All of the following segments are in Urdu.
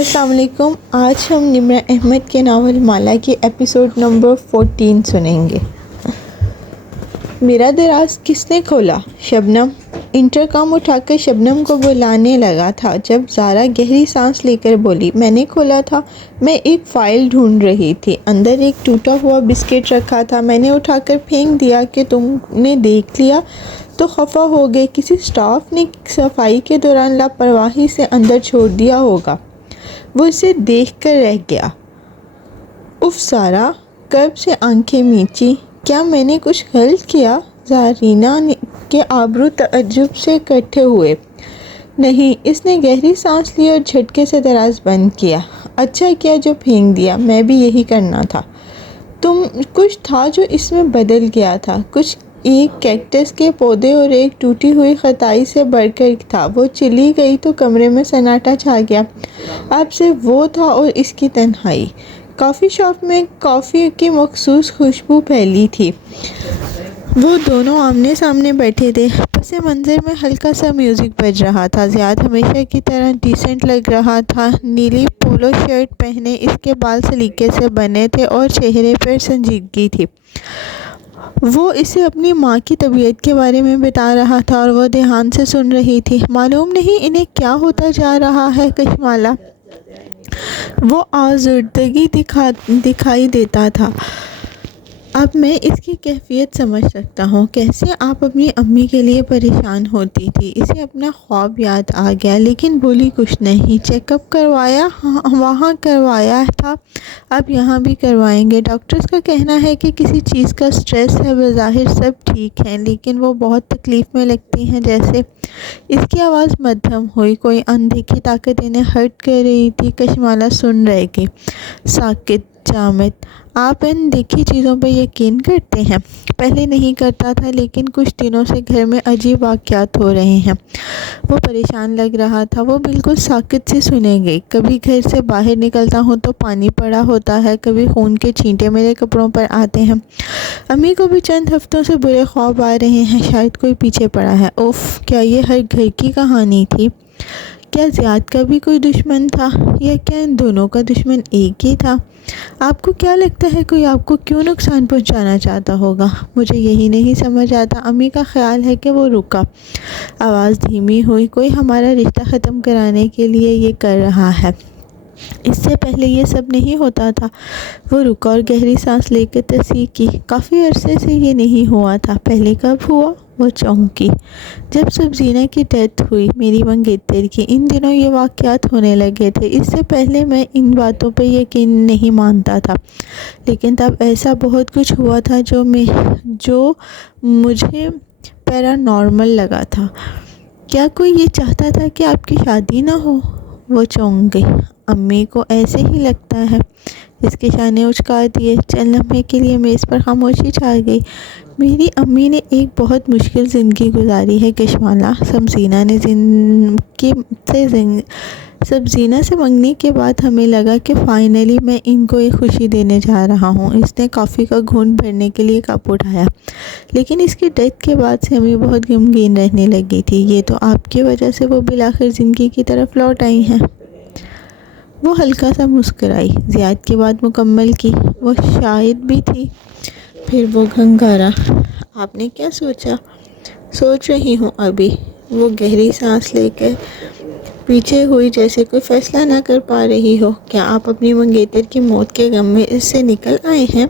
السلام علیکم. آج ہم نمرہ احمد کے ناول مالا کی ایپیسوڈ نمبر 14 سنیں گے. میرا دراز کس نے کھولا؟ شبنم. انٹرکام اٹھا کر شبنم کو بلانے لگا تھا جب زارا گہری سانس لے کر بولی، میں نے کھولا تھا. میں ایک فائل ڈھونڈ رہی تھی. اندر ایک ٹوٹا ہوا بسکٹ رکھا تھا. میں نے اٹھا کر پھینک دیا کہ تم نے دیکھ لیا تو خفا ہو گئے. کسی سٹاف نے صفائی کے دوران لاپرواہی سے اندر چھوڑ دیا ہوگا. وہ اسے دیکھ کر رہ گیا. اف زارا. کرب سے آنکھیں میچی. کیا میں نے کچھ غلط کیا؟ زارینہ کے آبرو تعجب سے کٹھے ہوئے. نہیں. اس نے گہری سانس لی اور جھٹکے سے دراز بند کیا. اچھا کیا جو پھینک دیا. میں بھی یہی کرنا تھا. کچھ تھا جو اس میں بدل گیا تھا. کچھ ایک کیکٹس کے پودے اور ایک ٹوٹی ہوئی خطائی سے بڑھ کر تھا. وہ چلی گئی تو کمرے میں سناٹا چھا گیا. اب صرف وہ تھا اور اس کی تنہائی. کافی شاپ میں کافی کی مخصوص خوشبو پھیلی تھی. وہ دونوں آمنے سامنے بیٹھے تھے. پس منظر میں ہلکا سا میوزک بج رہا تھا. زیاد ہمیشہ کی طرح ڈیسنٹ لگ رہا تھا. نیلی پولو شرٹ پہنے، اس کے بال سلیقے سے بنے تھے اور چہرے پر سنجیدگی تھی. وہ اسے اپنی ماں کی طبیعت کے بارے میں بتا رہا تھا اور وہ دھیان سے سن رہی تھی. معلوم نہیں انہیں کیا ہوتا جا رہا ہے کشمالہ. وہ آزردگی دکھائی دیتا تھا. اب میں اس کی کیفیت سمجھ سکتا ہوں. کیسے آپ اپنی امی کے لیے پریشان ہوتی تھی. اسے اپنا خواب یاد آ گیا لیکن بولی کچھ نہیں. چیک اپ کروایا؟ وہاں کروایا تھا، اب یہاں بھی کروائیں گے. ڈاکٹرز کا کہنا ہے کہ کسی چیز کا سٹریس ہے. بظاہر سب ٹھیک ہیں لیکن وہ بہت تکلیف میں لگتی ہیں. جیسے اس کی آواز مدھم ہوئی. کوئی اندیکھی طاقت انہیں ہرٹ کر رہی تھی. کشمالہ سن رہے گی. ساکت. جامد. آپ ان دیکھی چیزوں پہ یقین کرتے ہیں؟ پہلے نہیں کرتا تھا لیکن کچھ دنوں سے گھر میں عجیب واقعات ہو رہے ہیں. وہ پریشان لگ رہا تھا. وہ بالکل ساکت سے سنے گئی. کبھی گھر سے باہر نکلتا ہوں تو پانی پڑا ہوتا ہے. کبھی خون کے چھینٹے میرے کپڑوں پر آتے ہیں. امی کو بھی چند ہفتوں سے برے خواب آ رہے ہیں. شاید کوئی پیچھے پڑا ہے. اوف. کیا یہ ہر گھر کی کہانی تھی؟ کیا زیاد کا بھی کوئی دشمن تھا یا کیا ان دونوں کا دشمن ایک ہی تھا؟ آپ کو کیا لگتا ہے کوئی آپ کو کیوں نقصان پہنچانا چاہتا ہوگا؟ مجھے یہی نہیں سمجھ آتا. امی کا خیال ہے کہ وہ رکا. آواز دھیمی ہوئی. کوئی ہمارا رشتہ ختم کرانے کے لیے یہ کر رہا ہے. اس سے پہلے یہ سب نہیں ہوتا تھا. وہ رکا اور گہری سانس لے کر تصدیق کی. کافی عرصے سے یہ نہیں ہوا تھا. پہلے کب ہوا؟ وہ چونکی. جب سبزینہ کی ڈیتھ ہوئی، میری منگیتر کی. ان دنوں یہ واقعات ہونے لگے تھے. اس سے پہلے میں ان باتوں پہ یقین نہیں مانتا تھا لیکن تب ایسا بہت کچھ ہوا تھا جو مجھے پیرانارمل لگا تھا. کیا کوئی یہ چاہتا تھا کہ آپ کی شادی نہ ہو؟ وہ چونک گئی. امی کو ایسے ہی لگتا ہے. اس کے شانے اچکا دیے. چند لمحے کے لیے میز پر خاموشی چھا گئی. میری امی نے ایک بہت مشکل زندگی گزاری ہے کشمالہ. سبزینہ سے منگنی کے بعد ہمیں لگا کہ فائنلی میں ان کو ایک خوشی دینے جا رہا ہوں. اس نے کافی کا گھونٹ بھرنے کے لیے کپ اٹھایا. لیکن اس کی ڈیتھ کے بعد سے امی بہت غمگین رہنے لگی تھی. یہ تو آپ کی وجہ سے وہ بالآخر زندگی کی طرف لوٹ آئی ہیں. وہ ہلکا سا مسکرائی. زیاد کے بعد مکمل کی. وہ شاید بھی تھی. پھر وہ گھنگھارا. آپ نے کیا سوچا؟ سوچ رہی ہوں ابھی. وہ گہری سانس لے کر پیچھے ہوئی جیسے کوئی فیصلہ نہ کر پا رہی ہو. کیا آپ اپنی منگیتر کی موت کے غم میں اس سے نکل آئے ہیں؟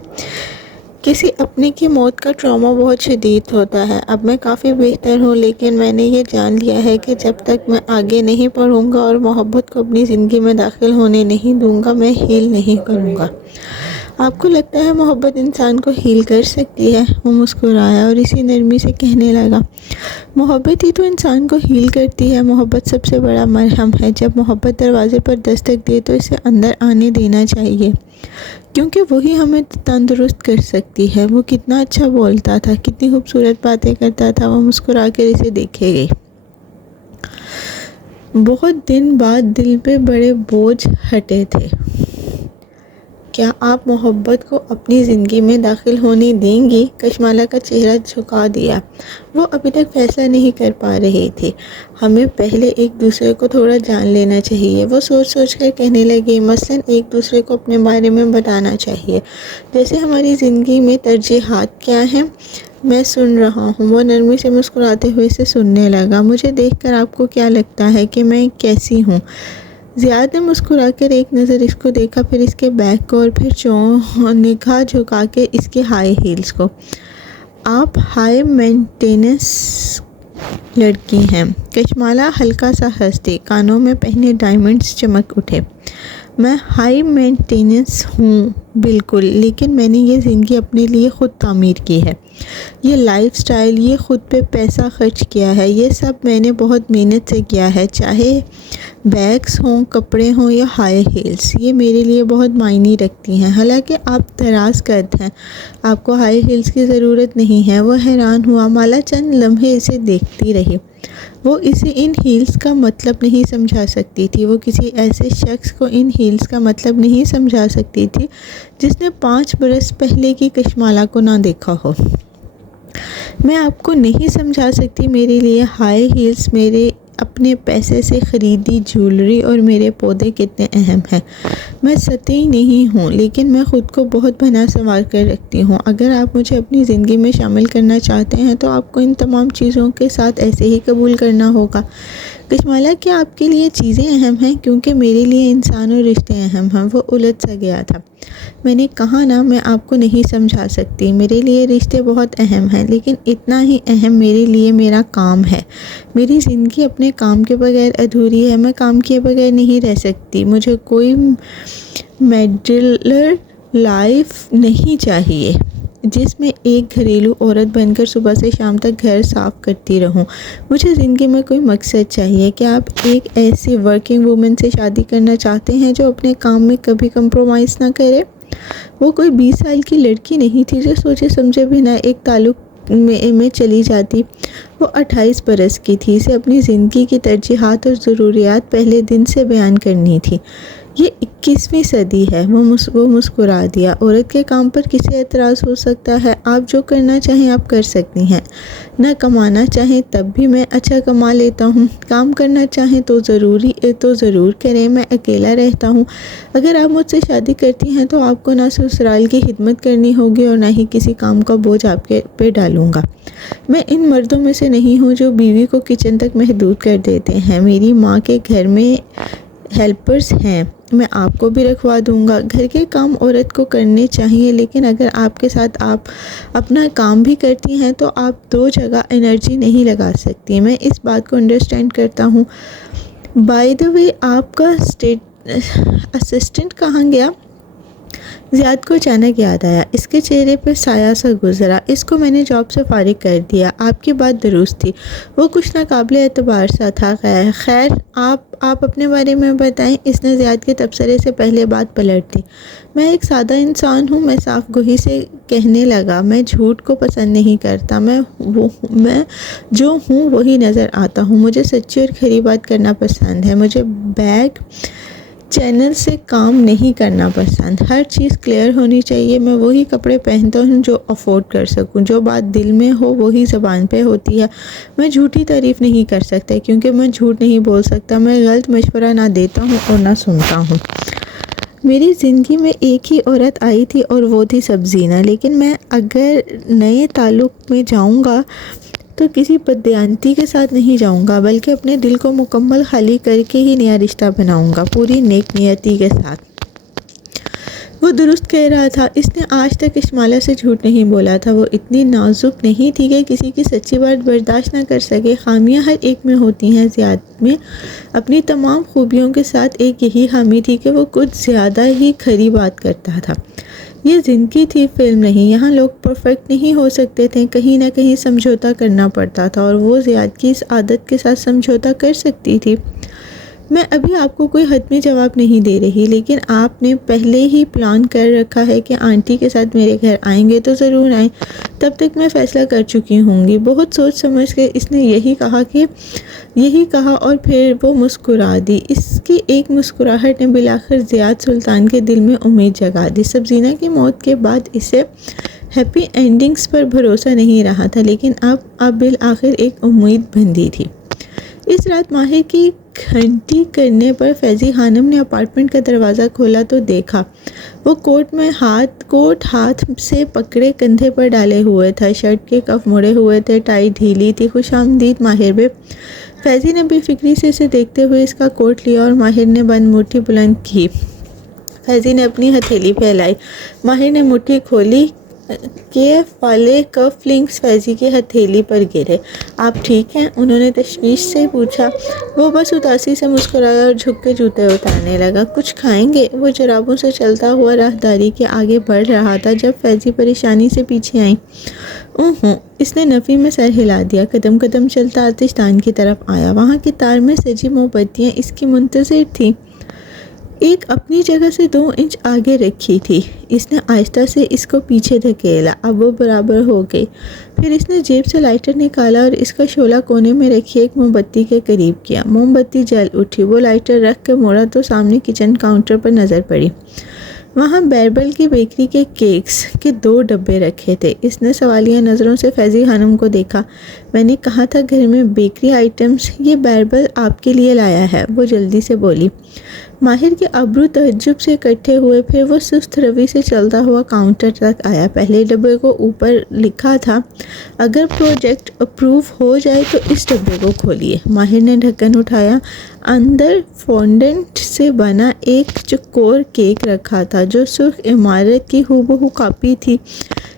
کسی اپنے کی موت کا ٹراما بہت شدید ہوتا ہے. اب میں کافی بہتر ہوں لیکن میں نے یہ جان لیا ہے کہ جب تک میں آگے نہیں بڑھوں گا اور محبت کو اپنی زندگی میں داخل ہونے نہیں دوں گا میں ہیل نہیں کروں گا. آپ کو لگتا ہے محبت انسان کو ہیل کر سکتی ہے؟ وہ مسکرایا اور اسی نرمی سے کہنے لگا، محبت ہی تو انسان کو ہیل کرتی ہے. محبت سب سے بڑا مرہم ہے. جب محبت دروازے پر دستک دے تو اسے اندر آنے دینا چاہیے کیونکہ وہی ہمیں تندرست کر سکتی ہے. وہ کتنا اچھا بولتا تھا، کتنی خوبصورت باتیں کرتا تھا. وہ مسکرا کر اسے دیکھے گئی. بہت دن بعد دل پہ بڑے بوجھ ہٹے تھے. کیا آپ محبت کو اپنی زندگی میں داخل ہونے دیں گی؟ کشمالہ کا چہرہ جھکا دیا۔ وہ ابھی تک فیصلہ نہیں کر پا رہے تھے۔ ہمیں پہلے ایک دوسرے کو تھوڑا جان لینا چاہیے، وہ سوچ کر کہنے لگے۔ مثلاً ایک دوسرے کو اپنے بارے میں بتانا چاہیے، جیسے ہماری زندگی میں ترجیحات کیا ہیں۔ میں سن رہا ہوں۔ وہ نرمی سے مسکراتے ہوئے اسے سننے لگا۔ مجھے دیکھ کر آپ کو کیا لگتا ہے کہ میں کیسی ہوں؟ زیاد نے مسکرا کر ایک نظر اس کو دیکھا، پھر اس کے بیگ کو، اور پھر نگاہ جھکا کے اس کے ہائی ہیلز کو۔ آپ ہائی مینٹیننس لڑکی ہیں۔ کشمالہ ہلکا سا ہنس دی، کانوں میں پہنے ڈائمنڈز چمک اٹھے۔ میں ہائی مینٹیننس ہوں بالکل، لیکن میں نے یہ زندگی اپنے لیے خود تعمیر کی ہے۔ یہ لائف سٹائل، یہ خود پہ پیسہ خرچ کیا ہے، یہ سب میں نے بہت محنت سے کیا ہے۔ چاہے بیگز ہوں، کپڑے ہوں یا ہائی ہیلز، یہ میرے لیے بہت معنی رکھتی ہیں۔ حالانکہ آپ دراز قد ہیں، آپ کو ہائی ہیلز کی ضرورت نہیں ہے۔ وہ حیران ہوا۔ مالا چند لمحے اسے دیکھتی رہی۔ وہ اسے ان ہیلز کا مطلب نہیں سمجھا سکتی تھی۔ وہ کسی ایسے شخص کو ان ہیلز کا مطلب نہیں سمجھا سکتی تھی جس نے 5 برس پہلے کی کشمالہ کو نہ دیکھا ہو۔ میں آپ کو نہیں سمجھا سکتی، میرے لیے ہائی ہیلز، میرے اپنے پیسے سے خریدی جیولری اور میرے پودے کتنے اہم ہیں۔ میں سطحی نہیں ہوں، لیکن میں خود کو بہت بنا سنوار کر رکھتی ہوں۔ اگر آپ مجھے اپنی زندگی میں شامل کرنا چاہتے ہیں تو آپ کو ان تمام چیزوں کے ساتھ ایسے ہی قبول کرنا ہوگا۔ کشمالہ، کیا آپ کے لیے چیزیں اہم ہیں؟ کیونکہ میرے لیے انسان اور رشتے اہم ہیں۔ وہ الجھ سا گیا تھا۔ میں نے کہا نا، میں آپ کو نہیں سمجھا سکتی۔ میرے لیے رشتے بہت اہم ہیں، لیکن اتنا ہی اہم میرے لیے میرا کام ہے۔ میری زندگی اپنے کام کے بغیر ادھوری ہے۔ میں کام کیے بغیر نہیں رہ سکتی۔ مجھے کوئی میڈلر لائف نہیں چاہیے جس میں ایک گھریلو عورت بن کر صبح سے شام تک گھر صاف کرتی رہوں۔ مجھے زندگی میں کوئی مقصد چاہیے۔ کیا آپ ایک ایسی ورکنگ وومن سے شادی کرنا چاہتے ہیں جو اپنے کام میں کبھی کمپرومائز نہ کرے؟ وہ کوئی 20 سال کی لڑکی نہیں تھی جو سوچے سمجھے بنا ایک تعلق میں چلی جاتی۔ وہ 28 برس کی تھی۔ اسے اپنی زندگی کی ترجیحات اور ضروریات پہلے دن سے بیان کرنی تھی۔ یہ 21ویں صدی ہے۔ وہ مسکرا دیا۔ عورت کے کام پر کسے اعتراض ہو سکتا ہے؟ آپ جو کرنا چاہیں آپ کر سکتی ہیں۔ نہ کمانا چاہیں تب بھی میں اچھا کما لیتا ہوں۔ کام کرنا چاہیں تو ضرور کریں۔ میں اکیلا رہتا ہوں۔ اگر آپ مجھ سے شادی کرتی ہیں تو آپ کو نہ سسرال کی خدمت کرنی ہوگی اور نہ ہی کسی کام کا بوجھ آپ کے پہ ڈالوں گا۔ میں ان مردوں میں سے نہیں ہوں جو بیوی کو کچن تک محدود کر دیتے ہیں۔ میری ماں کے گھر میں ہیلپرز ہیں، میں آپ کو بھی رکھوا دوں گا۔ گھر کے کام عورت کو کرنے چاہیے، لیکن اگر آپ کے ساتھ آپ اپنا کام بھی کرتی ہیں تو آپ 2 جگہ انرجی نہیں لگا سکتی۔ میں اس بات کو انڈرسٹینڈ کرتا ہوں۔ بائی دی وے، آپ کا اسسٹنٹ کہاں گیا؟ زیاد کو اچانک یاد آیا۔ اس کے چہرے پر سایہ سا گزرا۔ اس کو میں نے جاب سے فارغ کر دیا۔ آپ کی بات درست تھی، وہ کچھ ناقابل اعتبار سا تھا۔ خیر آپ اپنے بارے میں بتائیں۔ اس نے زیاد کے تبصرے سے پہلے بات پلٹ دی۔ میں ایک سادہ انسان ہوں، میں صاف گوئی سے کہنے لگا۔ میں جھوٹ کو پسند نہیں کرتا۔ میں جو ہوں وہی نظر آتا ہوں۔ مجھے سچی اور کھری بات کرنا پسند ہے۔ مجھے بیک چینل سے کام نہیں کرنا پسند۔ ہر چیز کلیئر ہونی چاہیے۔ میں وہی کپڑے پہنتا ہوں جو افورڈ کر سکوں۔ جو بات دل میں ہو وہی زبان پہ ہوتی ہے۔ میں جھوٹی تعریف نہیں کر سکتا کیونکہ میں جھوٹ نہیں بول سکتا۔ میں غلط مشورہ نہ دیتا ہوں اور نہ سنتا ہوں۔ میری زندگی میں ایک ہی عورت آئی تھی اور وہ تھی سبزینہ، لیکن میں اگر نئے تعلق میں جاؤں گا تو کسی بددیانتی کے ساتھ نہیں جاؤں گا، بلکہ اپنے دل کو مکمل خالی کر کے ہی نیا رشتہ بناؤں گا، پوری نیک نیتی کے ساتھ۔ وہ درست کہہ رہا تھا۔ اس نے آج تک کشمالہ سے جھوٹ نہیں بولا تھا۔ وہ اتنی نازک نہیں تھی کہ کسی کی سچی بات برداشت نہ کر سکے۔ خامیاں ہر ایک میں ہوتی ہیں۔ زیاد میں اپنی تمام خوبیوں کے ساتھ ایک یہی خامی تھی کہ وہ کچھ زیادہ ہی کھری بات کرتا تھا۔ یہ زندگی تھی، فلم نہیں۔ یہاں لوگ پرفیکٹ نہیں ہو سکتے تھے، کہیں نہ کہیں سمجھوتا کرنا پڑتا تھا، اور وہ زیاد کی اس عادت کے ساتھ سمجھوتا کر سکتی تھی۔ میں ابھی آپ کو کوئی حتمی جواب نہیں دے رہی، لیکن آپ نے پہلے ہی پلان کر رکھا ہے کہ آنٹی کے ساتھ میرے گھر آئیں گے تو ضرور آئیں، تب تک میں فیصلہ کر چکی ہوں گی۔ بہت سوچ سمجھ کے اس نے یہی کہا اور پھر وہ مسکرا دی۔ اس کی ایک مسکراہٹ نے بالآخر زیاد سلطان کے دل میں امید جگا دی۔ سبزینہ کی موت کے بعد اسے ہیپی اینڈنگز پر بھروسہ نہیں رہا تھا، لیکن اب بالآخر ایک امید بندھی تھی۔ اس رات ماہر کی گھنٹی کرنے پر فیضی خانم نے اپارٹمنٹ کا دروازہ کھولا تو دیکھا وہ کوٹ ہاتھ سے پکڑے کندھے پر ڈالے ہوئے تھا، شرٹ کے کف مڑے ہوئے تھے، ٹائی ڈھیلی تھی۔ خوش آمدید ماہر بے۔ فیضی نے بے فکری سے اسے دیکھتے ہوئے اس کا کوٹ لیا اور ماہر نے بند مٹھی بلند کی۔ فیضی نے اپنی ہتھیلی پھیلائی، ماہر نے مٹھی کھولی کہ والے کف لنکس فیضی کی ہتھیلی پر گرے۔ آپ ٹھیک ہیں؟ انہوں نے تشویش سے پوچھا۔ وہ بس اداسی سے مسکرایا اور جھک کے جوتے اتارنے لگا۔ کچھ کھائیں گے؟ وہ جرابوں سے چلتا ہوا راہداری کے آگے بڑھ رہا تھا جب فیضی پریشانی سے پیچھے آئیں۔ اس نے نفی میں سر ہلا دیا، قدم قدم چلتا آتش دان کی طرف آیا۔ وہاں کی تار میں سجی موم بتیاں اس کی منتظر تھیں، ایک اپنی جگہ سے 2 انچ آگے رکھی تھی۔ اس نے آہستہ سے اس کو پیچھے دھکیلا، اب وہ برابر ہو گئی۔ پھر اس نے جیب سے لائٹر نکالا اور اس کا شعلہ کونے میں رکھی ایک موم بتی کے قریب کیا۔ موم بتی جل اٹھی۔ وہ لائٹر رکھ کے مڑا تو سامنے کچن کاؤنٹر پر نظر پڑی۔ وہاں بیربل کی بیکری کے کیکس کے 2 ڈبے رکھے تھے۔ اس نے سوالیہ نظروں سے فیضی خانم کو دیکھا۔ میں نے کہا تھا گھر میں بیکری آئٹمز، یہ بیربل آپ کے لیے لایا ہے، وہ جلدی سے بولی۔ ماہر کے ابرو تعجب سے اکٹھے ہوئے، پھر وہ سست روی سے چلتا ہوا کاؤنٹر تک آیا۔ پہلے ڈبے کو اوپر لکھا تھا، اگر پروجیکٹ اپروو ہو جائے تو اس ڈبے کو کھولیے۔ ماہر نے ڈھکن اٹھایا، اندر فونڈنٹ سے بنا ایک چکور کیک رکھا تھا جو سرخ عمارت کی ہو کاپی تھی۔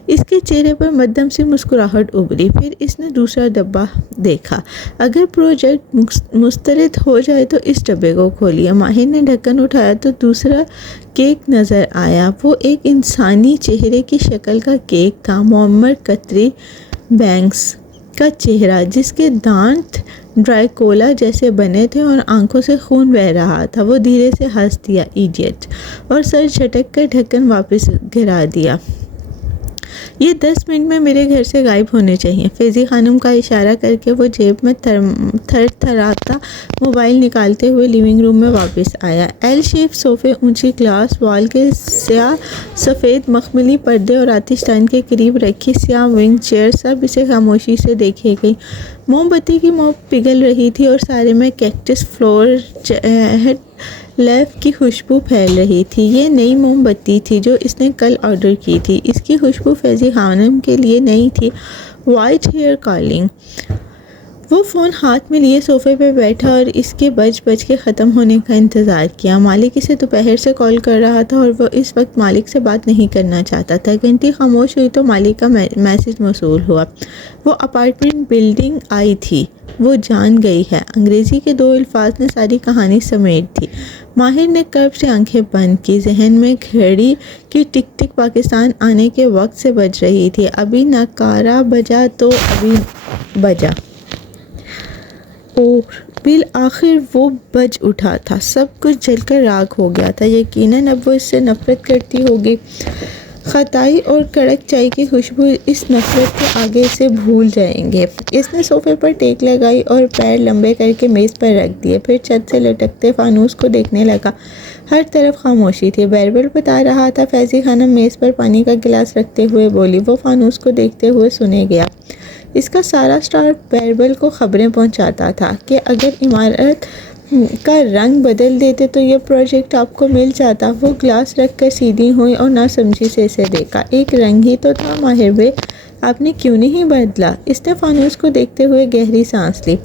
اس کے چہرے پر مدھم سی مسکراہٹ ابھری۔ پھر اس نے دوسرا ڈبہ دیکھا، اگر پروجیکٹ مسترد ہو جائے تو اس ڈبے کو کھولیے۔ ماہر نے ڈھکن اٹھایا تو دوسرا کیک نظر آیا۔ وہ ایک انسانی چہرے کی شکل کا کیک تھا، معمر کتری بینکس کا چہرہ جس کے دانت ڈریکولا جیسے بنے تھے اور آنکھوں سے خون بہہ رہا تھا۔ وہ دھیرے سے ہنس دیا، ایڈیٹ، اور سر جھٹک کر ڈھکن واپس گرا دیا۔ یہ 10 منٹ میں میرے گھر سے غائب ہونے چاہیے۔ فیضی خانم کا اشارہ کر کے وہ جیب میں تھر تھراتا موبائل نکالتے ہوئے لیونگ روم میں واپس آیا۔ ایل شیپ صوفے، اونچی گلاس وال کے سیاہ سفید مخملی پردے اور آتش دان کے قریب رکھی سیاہ ونگ چیئر، سب اسے خاموشی سے دیکھے گئی۔ موم بتی کی موم پگھل رہی تھی اور سارے میں کیکٹس فلور لیف کی خوشبو پھیل رہی تھی۔ یہ نئی موم بتی تھی جو اس نے کل آرڈر کی تھی۔ اس کی خوشبو فیضی خانم کے لیے نئی تھی، وائٹ ہیئر کالنگ۔ وہ فون ہاتھ میں لیے صوفے پہ بیٹھا اور اس کے بج کے ختم ہونے کا انتظار کیا۔ مالک اسے دوپہر سے کال کر رہا تھا اور وہ اس وقت مالک سے بات نہیں کرنا چاہتا تھا۔ گھنٹی خاموش ہوئی تو مالک کا میسج موصول ہوا۔ وہ اپارٹمنٹ بلڈنگ آئی تھی، وہ جان گئی ہے۔ انگریزی کے 2 الفاظ نے ساری کہانی سمیٹ دی۔ ماہر نے کرب سے آنکھیں بند کی، ذہن میں گھڑی کی ٹک ٹک پاکستان آنے کے وقت سے بج رہی تھی۔ ابھی ناکارہ بجا تو ابھی بجا، اور بالآخر وہ بج اٹھا تھا۔ سب کچھ جل کر راکھ ہو گیا تھا۔ یقیناً اب وہ اس سے نفرت کرتی ہوگی۔ خطائی اور کڑک چائے کی خوشبو اس نفرت کے آگے اسے بھول جائیں گے۔ اس نے صوفے پر ٹیک لگائی اور پیر لمبے کر کے میز پر رکھ دیے، پھر چھت سے لٹکتے فانوس کو دیکھنے لگا۔ ہر طرف خاموشی تھی۔ بیربل بتا رہا تھا، فیضی خانم میز پر پانی کا گلاس رکھتے ہوئے بولی۔ وہ فانوس کو دیکھتے ہوئے سنے گیا۔ اس کا سارا اسٹاف بیربل کو خبریں پہنچاتا تھا کہ اگر عمارت کا رنگ بدل دیتے تو یہ پروجیکٹ آپ کو مل جاتا۔ وہ گلاس رکھ کر سیدھی ہوئی اور ناسمجھی سے اسے دیکھا۔ ایک رنگ ہی تو تھا ماہر بے، آپ نے کیوں نہیں بدلا؟ اس نے فانوس کو دیکھتے ہوئے گہری سانس لی۔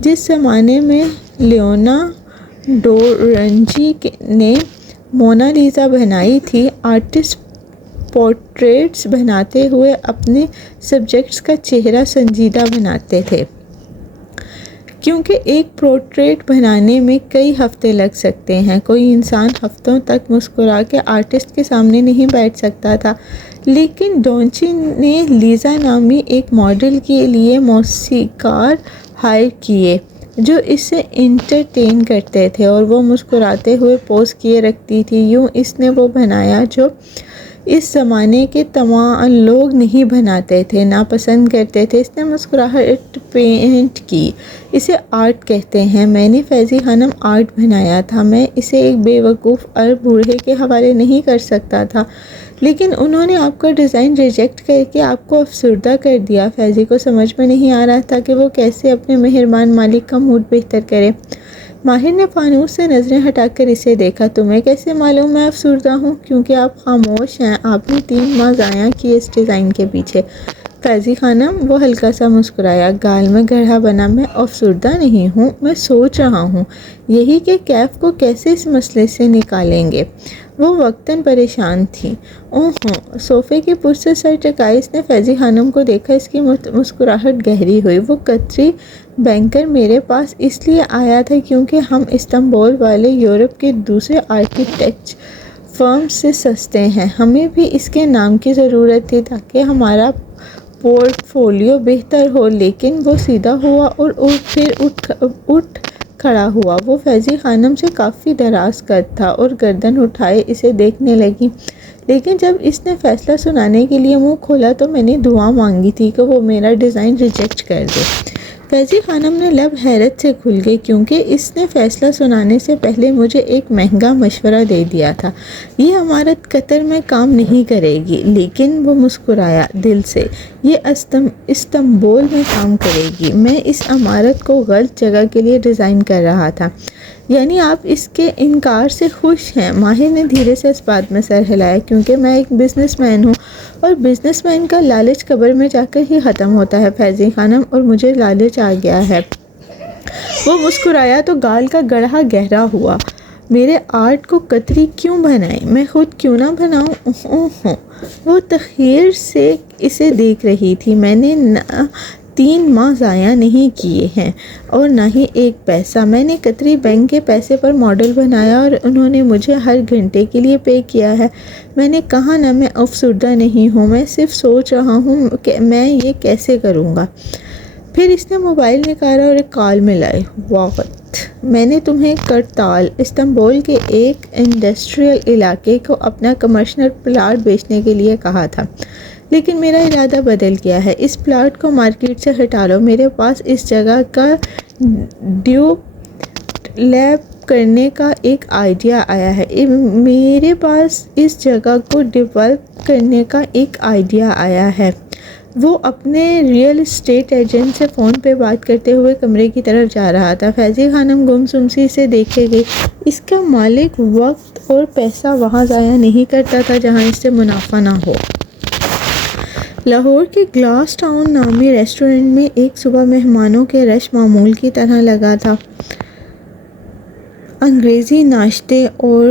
جس زمانے میں لیونارڈو ونچی نے مونا لیزا بنائی تھی، آرٹسٹ پورٹریٹس بناتے ہوئے اپنے سبجیکٹس کا چہرہ سنجیدہ بناتے تھے، کیونکہ ایک پورٹریٹ بنانے میں کئی ہفتے لگ سکتے ہیں۔ کوئی انسان ہفتوں تک مسکرا کے آرٹسٹ کے سامنے نہیں بیٹھ سکتا تھا، لیکن ڈونچی نے لیزا نامی ایک ماڈل کے لیے موسیقار ہائر کیے۔ جو اسے انٹرٹین کرتے تھے اور وہ مسکراتے ہوئے پوز کیے رکھتی تھی۔ یوں اس نے وہ بنایا جو اس زمانے کے تمام لوگ نہیں بناتے تھے، ناپسند کرتے تھے۔ اس نے مسکراہٹ پینٹ کی۔ اسے آرٹ کہتے ہیں۔ میں نے فیضی خانم آرٹ بنایا تھا۔ میں اسے ایک بے وقوف عرب بوڑھے کے حوالے نہیں کر سکتا تھا، لیکن انہوں نے آپ کا ڈیزائن ریجیکٹ کر کے آپ کو افسردہ کر دیا۔ فیضی کو سمجھ میں نہیں آ رہا تھا کہ وہ کیسے اپنے مہربان مالک کا موڈ بہتر کرے۔ ماہر نے فانوس سے نظریں ہٹا کر اسے دیکھا۔ تمہیں کیسے معلوم میں افسردہ ہوں؟ کیونکہ آپ خاموش ہیں۔ آپ نے 3 ماہ ضائع کیے اس ڈیزائن کے پیچھے۔ فیضی خانم، وہ ہلکا سا مسکرایا، گال میں گڑھا بنا۔ میں افسردہ نہیں ہوں، میں سوچ رہا ہوں یہی کہ کیف کو کیسے اس مسئلے سے نکالیں گے۔ وہ وقتاً پریشان تھی۔ اوہ، صوفے کی پشت سے سر ٹکائے اس نے فیضی خانم کو دیکھا۔ اس کی مسکراہٹ گہری ہوئی۔ وہ قطری بینکر میرے پاس اس لیے آیا تھا کیونکہ ہم استنبول والے یورپ کے دوسرے آرکیٹیکٹ فرم سے سستے ہیں۔ ہمیں بھی اس کے نام کی ضرورت تھی تاکہ ہمارا پورٹ فولیو بہتر ہو۔ لیکن وہ سیدھا ہوا اور پھر اٹھ کھڑا ہوا۔ وہ فیضی خانم سے کافی دراز قد تھا اور گردن اٹھائے اسے دیکھنے لگی۔ لیکن جب اس نے فیصلہ سنانے کے لیے منہ کھولا تو میں نے دعا مانگی تھی کہ وہ میرا ڈیزائن ریجیکٹ کر دے۔ فیضی خانم نے لب حیرت سے کھل گئے کیونکہ اس نے فیصلہ سنانے سے پہلے مجھے ایک مہنگا مشورہ دے دیا تھا۔ یہ عمارت قطر میں کام نہیں کرے گی۔ لیکن وہ مسکرایا دل سے، یہ استنبول میں کام کرے گی۔ میں اس عمارت کو غلط جگہ کے لیے ڈیزائن کر رہا تھا۔ یعنی آپ اس کے انکار سے خوش ہیں؟ ماہر نے دھیرے سے اس بات میں سر ہلایا کیونکہ میں ایک بزنس مین ہوں اور بزنس مین کا لالچ قبر میں جا کر ہی ختم ہوتا ہے فیضی خانم، اور مجھے لالچ آ گیا ہے۔ وہ مسکرایا تو گال کا گڑھا گہرا ہوا۔ میرے آرٹ کو قطری کیوں بنائیں؟ میں خود کیوں نہ بناؤں؟ وہ تحقیر سے اسے دیکھ رہی تھی۔ میں نے 3 ماہ ضائع نہیں کیے ہیں اور نہ ہی ایک پیسہ۔ میں نے قطری بینک کے پیسے پر ماڈل بنایا اور انہوں نے مجھے ہر گھنٹے کے لیے پے کیا ہے۔ میں نے کہا نا میں افسردہ نہیں ہوں، میں صرف سوچ رہا ہوں کہ میں یہ کیسے کروں گا۔ پھر اس نے موبائل نکالا اور ایک کال ملائی۔ وقت، میں نے تمہیں کرتال، استنبول کے ایک انڈسٹریل علاقے کو اپنا کمرشل پلاٹ بیچنے کے لیے کہا تھا، لیکن میرا ارادہ بدل گیا ہے۔ اس پلاٹ کو مارکیٹ سے ہٹا لو۔ میرے پاس اس جگہ کا ڈیولپ کرنے کا ایک آئیڈیا آیا ہے۔ وہ اپنے ریئل اسٹیٹ ایجنٹ سے فون پہ بات کرتے ہوئے کمرے کی طرف جا رہا تھا۔ فیضی خانم گمسمسی سے دیکھے گئی۔ اس کا مالک وقت اور پیسہ وہاں ضائع نہیں کرتا تھا جہاں اس سے منافع نہ ہو۔ لاہور کے گلاس ٹاؤن نامی ریسٹورنٹ میں ایک صبح مہمانوں کے رش معمول کی طرح لگا تھا۔ انگریزی ناشتے اور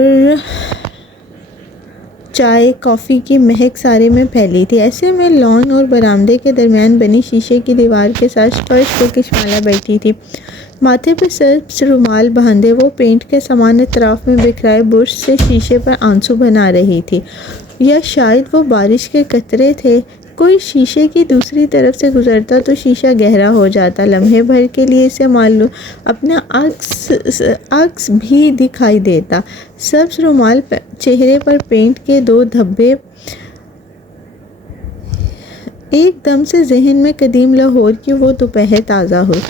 چائے کافی کی مہک سارے میں پھیلی تھی۔ ایسے میں لان اور برآمدے کے درمیان بنی شیشے کی دیوار کے ساتھ فرش پہ کشمالہ بیٹھی تھی، ماتھے پہ سبز رومال باندھے۔ وہ پینٹ کے سامان اطراف میں بکھرائے برش سے شیشے پر آنسو بنا رہی تھی، یا شاید وہ بارش کے قطرے تھے۔ کوئی شیشے کی دوسری طرف سے گزرتا تو شیشہ گہرا ہو جاتا، لمحے بھر کے لیے اسے معلوم اپنا عکس بھی دکھائی دیتا۔ سبز رومال، چہرے پر پینٹ کے 2 دھبے، ایک دم سے ذہن میں قدیم لاہور کی وہ دوپہر تازہ ہوئی۔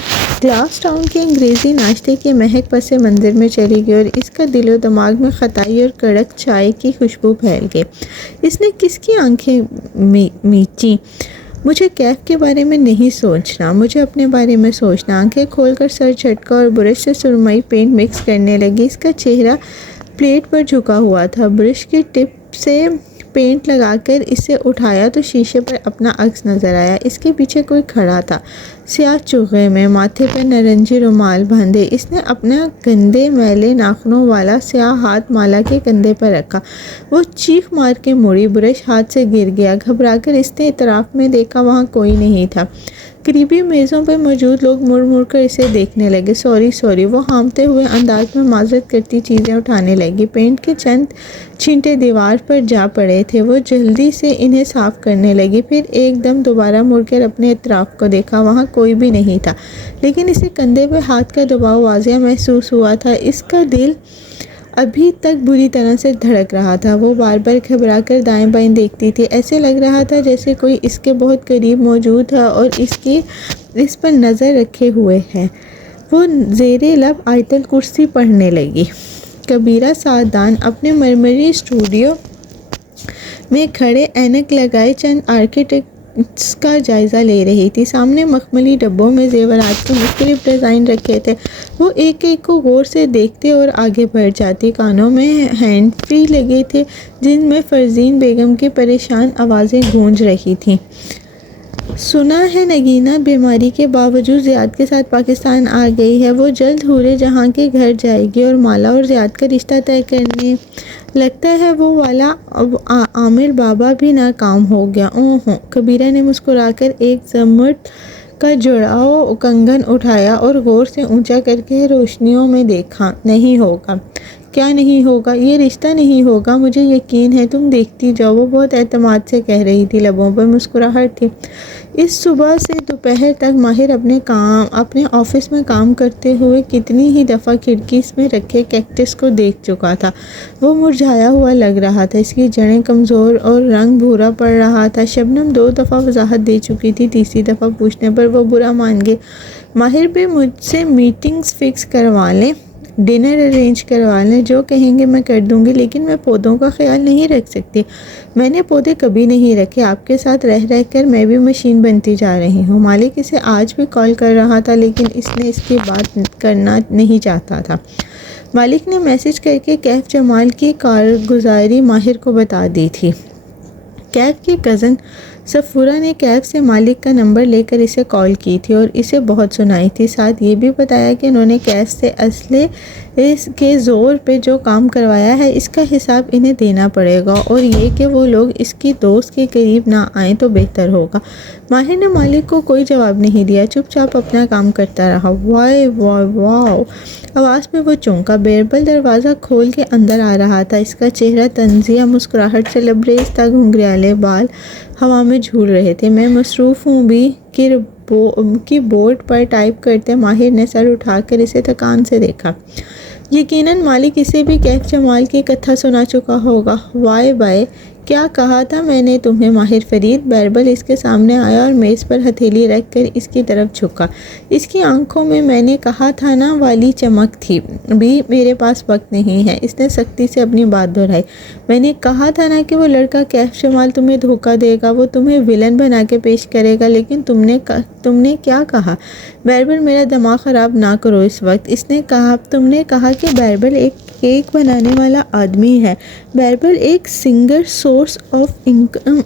گلاس ٹاؤن کے انگریزی ناشتے کی مہک پس منظر میں چلی گئی اور اس کا دل و دماغ میں خطائی اور کڑک چائے کی خوشبو پھیل گئی۔ اس نے کس کی آنکھیں میچیں؟ مجھے کیف کے بارے میں نہیں سوچنا، مجھے اپنے بارے میں سوچنا۔ آنکھیں کھول کر سر جھٹکا اور برش سے سرمئی پینٹ مکس کرنے لگی۔ اس کا چہرہ پلیٹ پر جھکا ہوا تھا۔ برش کی ٹپ سے پینٹ لگا کر اسے اٹھایا تو شیشے پر اپنا عکس نظر آیا۔ اس کے پیچھے کوئی کھڑا تھا، سیاہ چغے میں، ماتھے پر نارنجی رومال باندھے۔ اس نے اپنا گندے میلے ناخنوں والا سیاہ ہاتھ مالا کے کندھے پر رکھا۔ وہ چیخ مار کے مڑی، برش ہاتھ سے گر گیا۔ گھبرا کر اس نے اطراف میں دیکھا، وہاں کوئی نہیں تھا۔ قریبی میزوں پر موجود لوگ مڑ مڑ کر اسے دیکھنے لگے۔ سوری، وہ ہامتے ہوئے انداز میں معذرت کرتی چیزیں اٹھانے لگی۔ پینٹ کے چند چھینٹے دیوار پر جا پڑے تھے، وہ جلدی سے انہیں صاف کرنے لگی، پھر ایک دم دوبارہ مڑ کر اپنے اطراف کو دیکھا، وہاں کوئی بھی نہیں تھا، لیکن اسے کندھے پہ ہاتھ کا دباؤ واضح محسوس ہوا تھا۔ اس کا دل ابھی تک بری طرح سے دھڑک رہا تھا، وہ بار بار گھبرا کر دائیں بائیں دیکھتی تھی، ایسے لگ رہا تھا جیسے کوئی اس کے بہت قریب موجود ہے اور اس پر نظر رکھے ہوئے ہے۔ وہ زیر لب آیت الکرسی پڑھنے لگی۔ کبیرہ سعدان اپنے مرمری اسٹوڈیو میں کھڑے اینک لگائے چند آرکیٹیکٹس کا جائزہ لے رہی تھی۔ سامنے مخملی ڈبوں میں زیورات کے مختلف ڈیزائن رکھے تھے، وہ ایک ایک کو غور سے دیکھتے اور آگے بڑھ جاتی۔ کانوں میں ہینڈ فری لگے تھے جن میں فرزین بیگم کی پریشان آوازیں گونج رہی تھیں۔ سنا ہے نگینہ بیماری کے باوجود زیاد کے ساتھ پاکستان آ گئی ہے، وہ جلد حورِ جہاں کے گھر جائے گی اور مالا اور زیاد کا رشتہ طے کرنے۔ لگتا ہے وہ والا عامر بابا بھی ناکام ہو گیا۔ اوہو، کبیرہ نے مسکرا کر ایک زمرد کا جڑاؤ کنگن اٹھایا اور غور سے اونچا کر کے روشنیوں میں دیکھا۔ نہیں ہوگا۔ کیا نہیں ہوگا؟ یہ رشتہ نہیں ہوگا، مجھے یقین ہے، تم دیکھتی جاؤ، وہ بہت اعتماد سے کہہ رہی تھی، لبوں پر مسکراہٹ تھی۔ اس صبح سے دوپہر تک ماہر اپنے آفس میں کام کرتے ہوئے کتنی ہی دفعہ کھڑکی میں رکھے کیکٹس کو دیکھ چکا تھا۔ وہ مرجھایا ہوا لگ رہا تھا، اس کی جڑیں کمزور اور رنگ بھورا پڑ رہا تھا۔ شبنم 2 دفعہ وضاحت دے چکی تھی، تیسری دفعہ پوچھنے پر وہ برا مان گئے۔ ماہر بھی مجھ سے میٹنگز فکس کروا لیں، ڈنر ارینج کروا لیں، جو کہیں گے میں کر دوں گی، لیکن میں پودوں کا خیال نہیں رکھ سکتی۔ میں نے پودے کبھی نہیں رکھے، آپ کے ساتھ رہ کر میں بھی مشین بنتی جا رہی ہوں۔ مالک اسے آج بھی کال کر رہا تھا، لیکن اس نے اس کی بات کرنا نہیں چاہتا تھا۔ مالک نے میسج کر کے کیف جمال کی کارگزاری ماہر کو بتا دی تھی۔ کیف کی کزن صفورہ نے کیف سے مالک کا نمبر لے کر اسے کال کی تھی اور اسے بہت سنائی تھی، ساتھ یہ بھی بتایا کہ انہوں نے کیف سے اسلحے کے زور پہ جو کام کروایا ہے اس کا حساب انہیں دینا پڑے گا، اور یہ کہ وہ لوگ اس کی دوست کے قریب نہ آئیں تو بہتر ہوگا۔ ماہر نے مالک کو کوئی جواب نہیں دیا، چپ چاپ اپنا کام کرتا رہا۔ واو، آواز پہ وہ چونکا۔ بیربل دروازہ کھول کے اندر آ رہا تھا، اس کا چہرہ طنزیہ مسکراہٹ سے لبریز تھا، گھنگریالے بال ہوا میں جھول رہے تھے۔ میں مصروف ہوں بھی کی بورڈ پر ٹائپ کرتے ماہر نے سر اٹھا کر اسے تھکان سے دیکھا۔ یقیناً مالک اسے بھی کیف جمال کی کتھا سنا چکا ہوگا۔ وائے، کیا کہا تھا میں نے تمہیں ماہر فرید؟ بیربل اس کے سامنے آیا اور میز پر ہتھیلی رکھ کر اس کی طرف جھکا۔ اس کی آنکھوں میں نے کہا تھا نا والی چمک تھی۔ بھی میرے پاس وقت نہیں ہے، اس نے سختی سے اپنی بات دہرائی۔ میں نے کہا تھا نا کہ وہ لڑکا کیف جمال تمہیں دھوکہ دے گا، وہ تمہیں ویلن بنا کے پیش کرے گا، لیکن تم نے کیا کہا؟ بیربل میرا دماغ خراب نہ کرو اس وقت۔ تم نے کہا کہ بیربل ایک کیک بنانے والا آدمی ہے، بیربل ایک single source of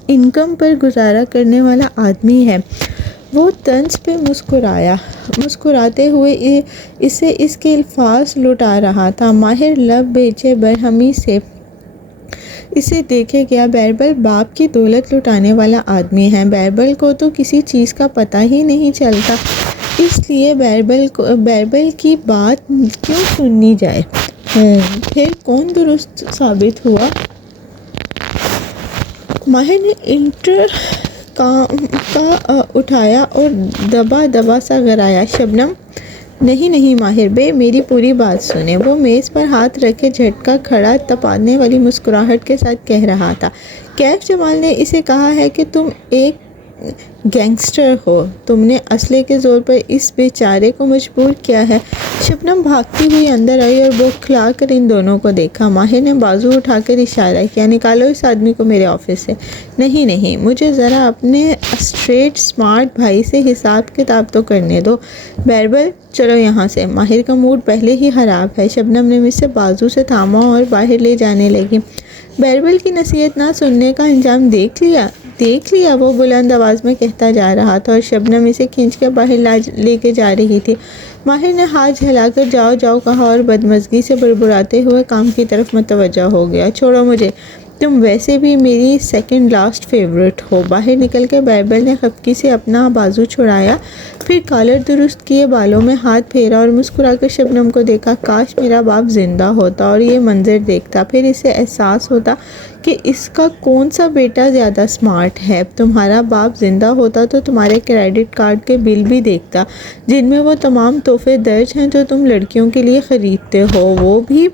income per گزارا کرنے والا آدمی ہے۔ وہ طنز پہ مسکراتے ہوئے اسے اس کے الفاظ لوٹا رہا تھا۔ ماہر لب بیچے برہمی سے اسے دیکھے گیا۔ بیربل باپ کی دولت لٹانے والا آدمی ہے، بیربل کو تو کسی چیز کا پتہ ہی نہیں چلتا، اس لیے بیربل کی بات کیوں سننی جائے؟ پھر کون درست ثابت ہوا؟ ماہر نے انٹر کا اٹھایا اور دبا سا گرایا۔ شبنم، نہیں ماہر بے، میری پوری بات سنیں۔ وہ میز پر ہاتھ رکھے جھٹکا کھڑا تپانے والی مسکراہٹ کے ساتھ کہہ رہا تھا۔ کیف جمال نے اسے کہا ہے کہ تم ایک گینگسٹر ہو، تم نے اسلحے کے زور پر اس بیچارے کو مجبور کیا ہے۔ شبنم بھاگتی ہوئی اندر آئی اور بوکھلا کر ان دونوں کو دیکھا۔ ماہر نے بازو اٹھا کر اشارہ کیا، نکالو اس آدمی کو میرے آفس سے۔ نہیں، مجھے ذرا اپنے اسٹریٹ سمارٹ بھائی سے حساب کتاب تو کرنے دو۔ بیربل، چلو یہاں سے۔ ماہر کا موڈ پہلے ہی خراب ہے۔ شبنم نے اسے بازو سے تھاما اور باہر لے جانے لگی۔ بیربل کی نصیحت نہ سننے کا انجام دیکھ لیا، وہ بلند آواز میں کہتا جا رہا تھا اور شبنم اسے کھینچ کر باہر لے کے جا رہی تھی۔ ماہر نے ہاتھ جھلا کر جاؤ کہا اور بدمزگی سے بڑبڑاتے ہوئے کام کی طرف متوجہ ہو گیا۔ چھوڑو مجھے، تم ویسے بھی میری سیکنڈ لاسٹ فیورٹ ہو۔ باہر نکل کے بیربل نے خفگی سے اپنا بازو چھڑایا، پھر کالر درست کیے بالوں میں ہاتھ پھیرا اور مسکرا کر شبنم کو دیکھا۔ کاش میرا باپ زندہ ہوتا اور یہ منظر دیکھتا، پھر اسے احساس ہوتا کہ اس کا کون سا بیٹا زیادہ سمارٹ ہے۔ تمہارا باپ زندہ ہوتا تو تمہارے کریڈٹ کارڈ کے بل بھی دیکھتا، جن میں وہ تمام تحفے درج ہیں جو تم لڑکیوں کے لیے خریدتے ہو، وہ بھی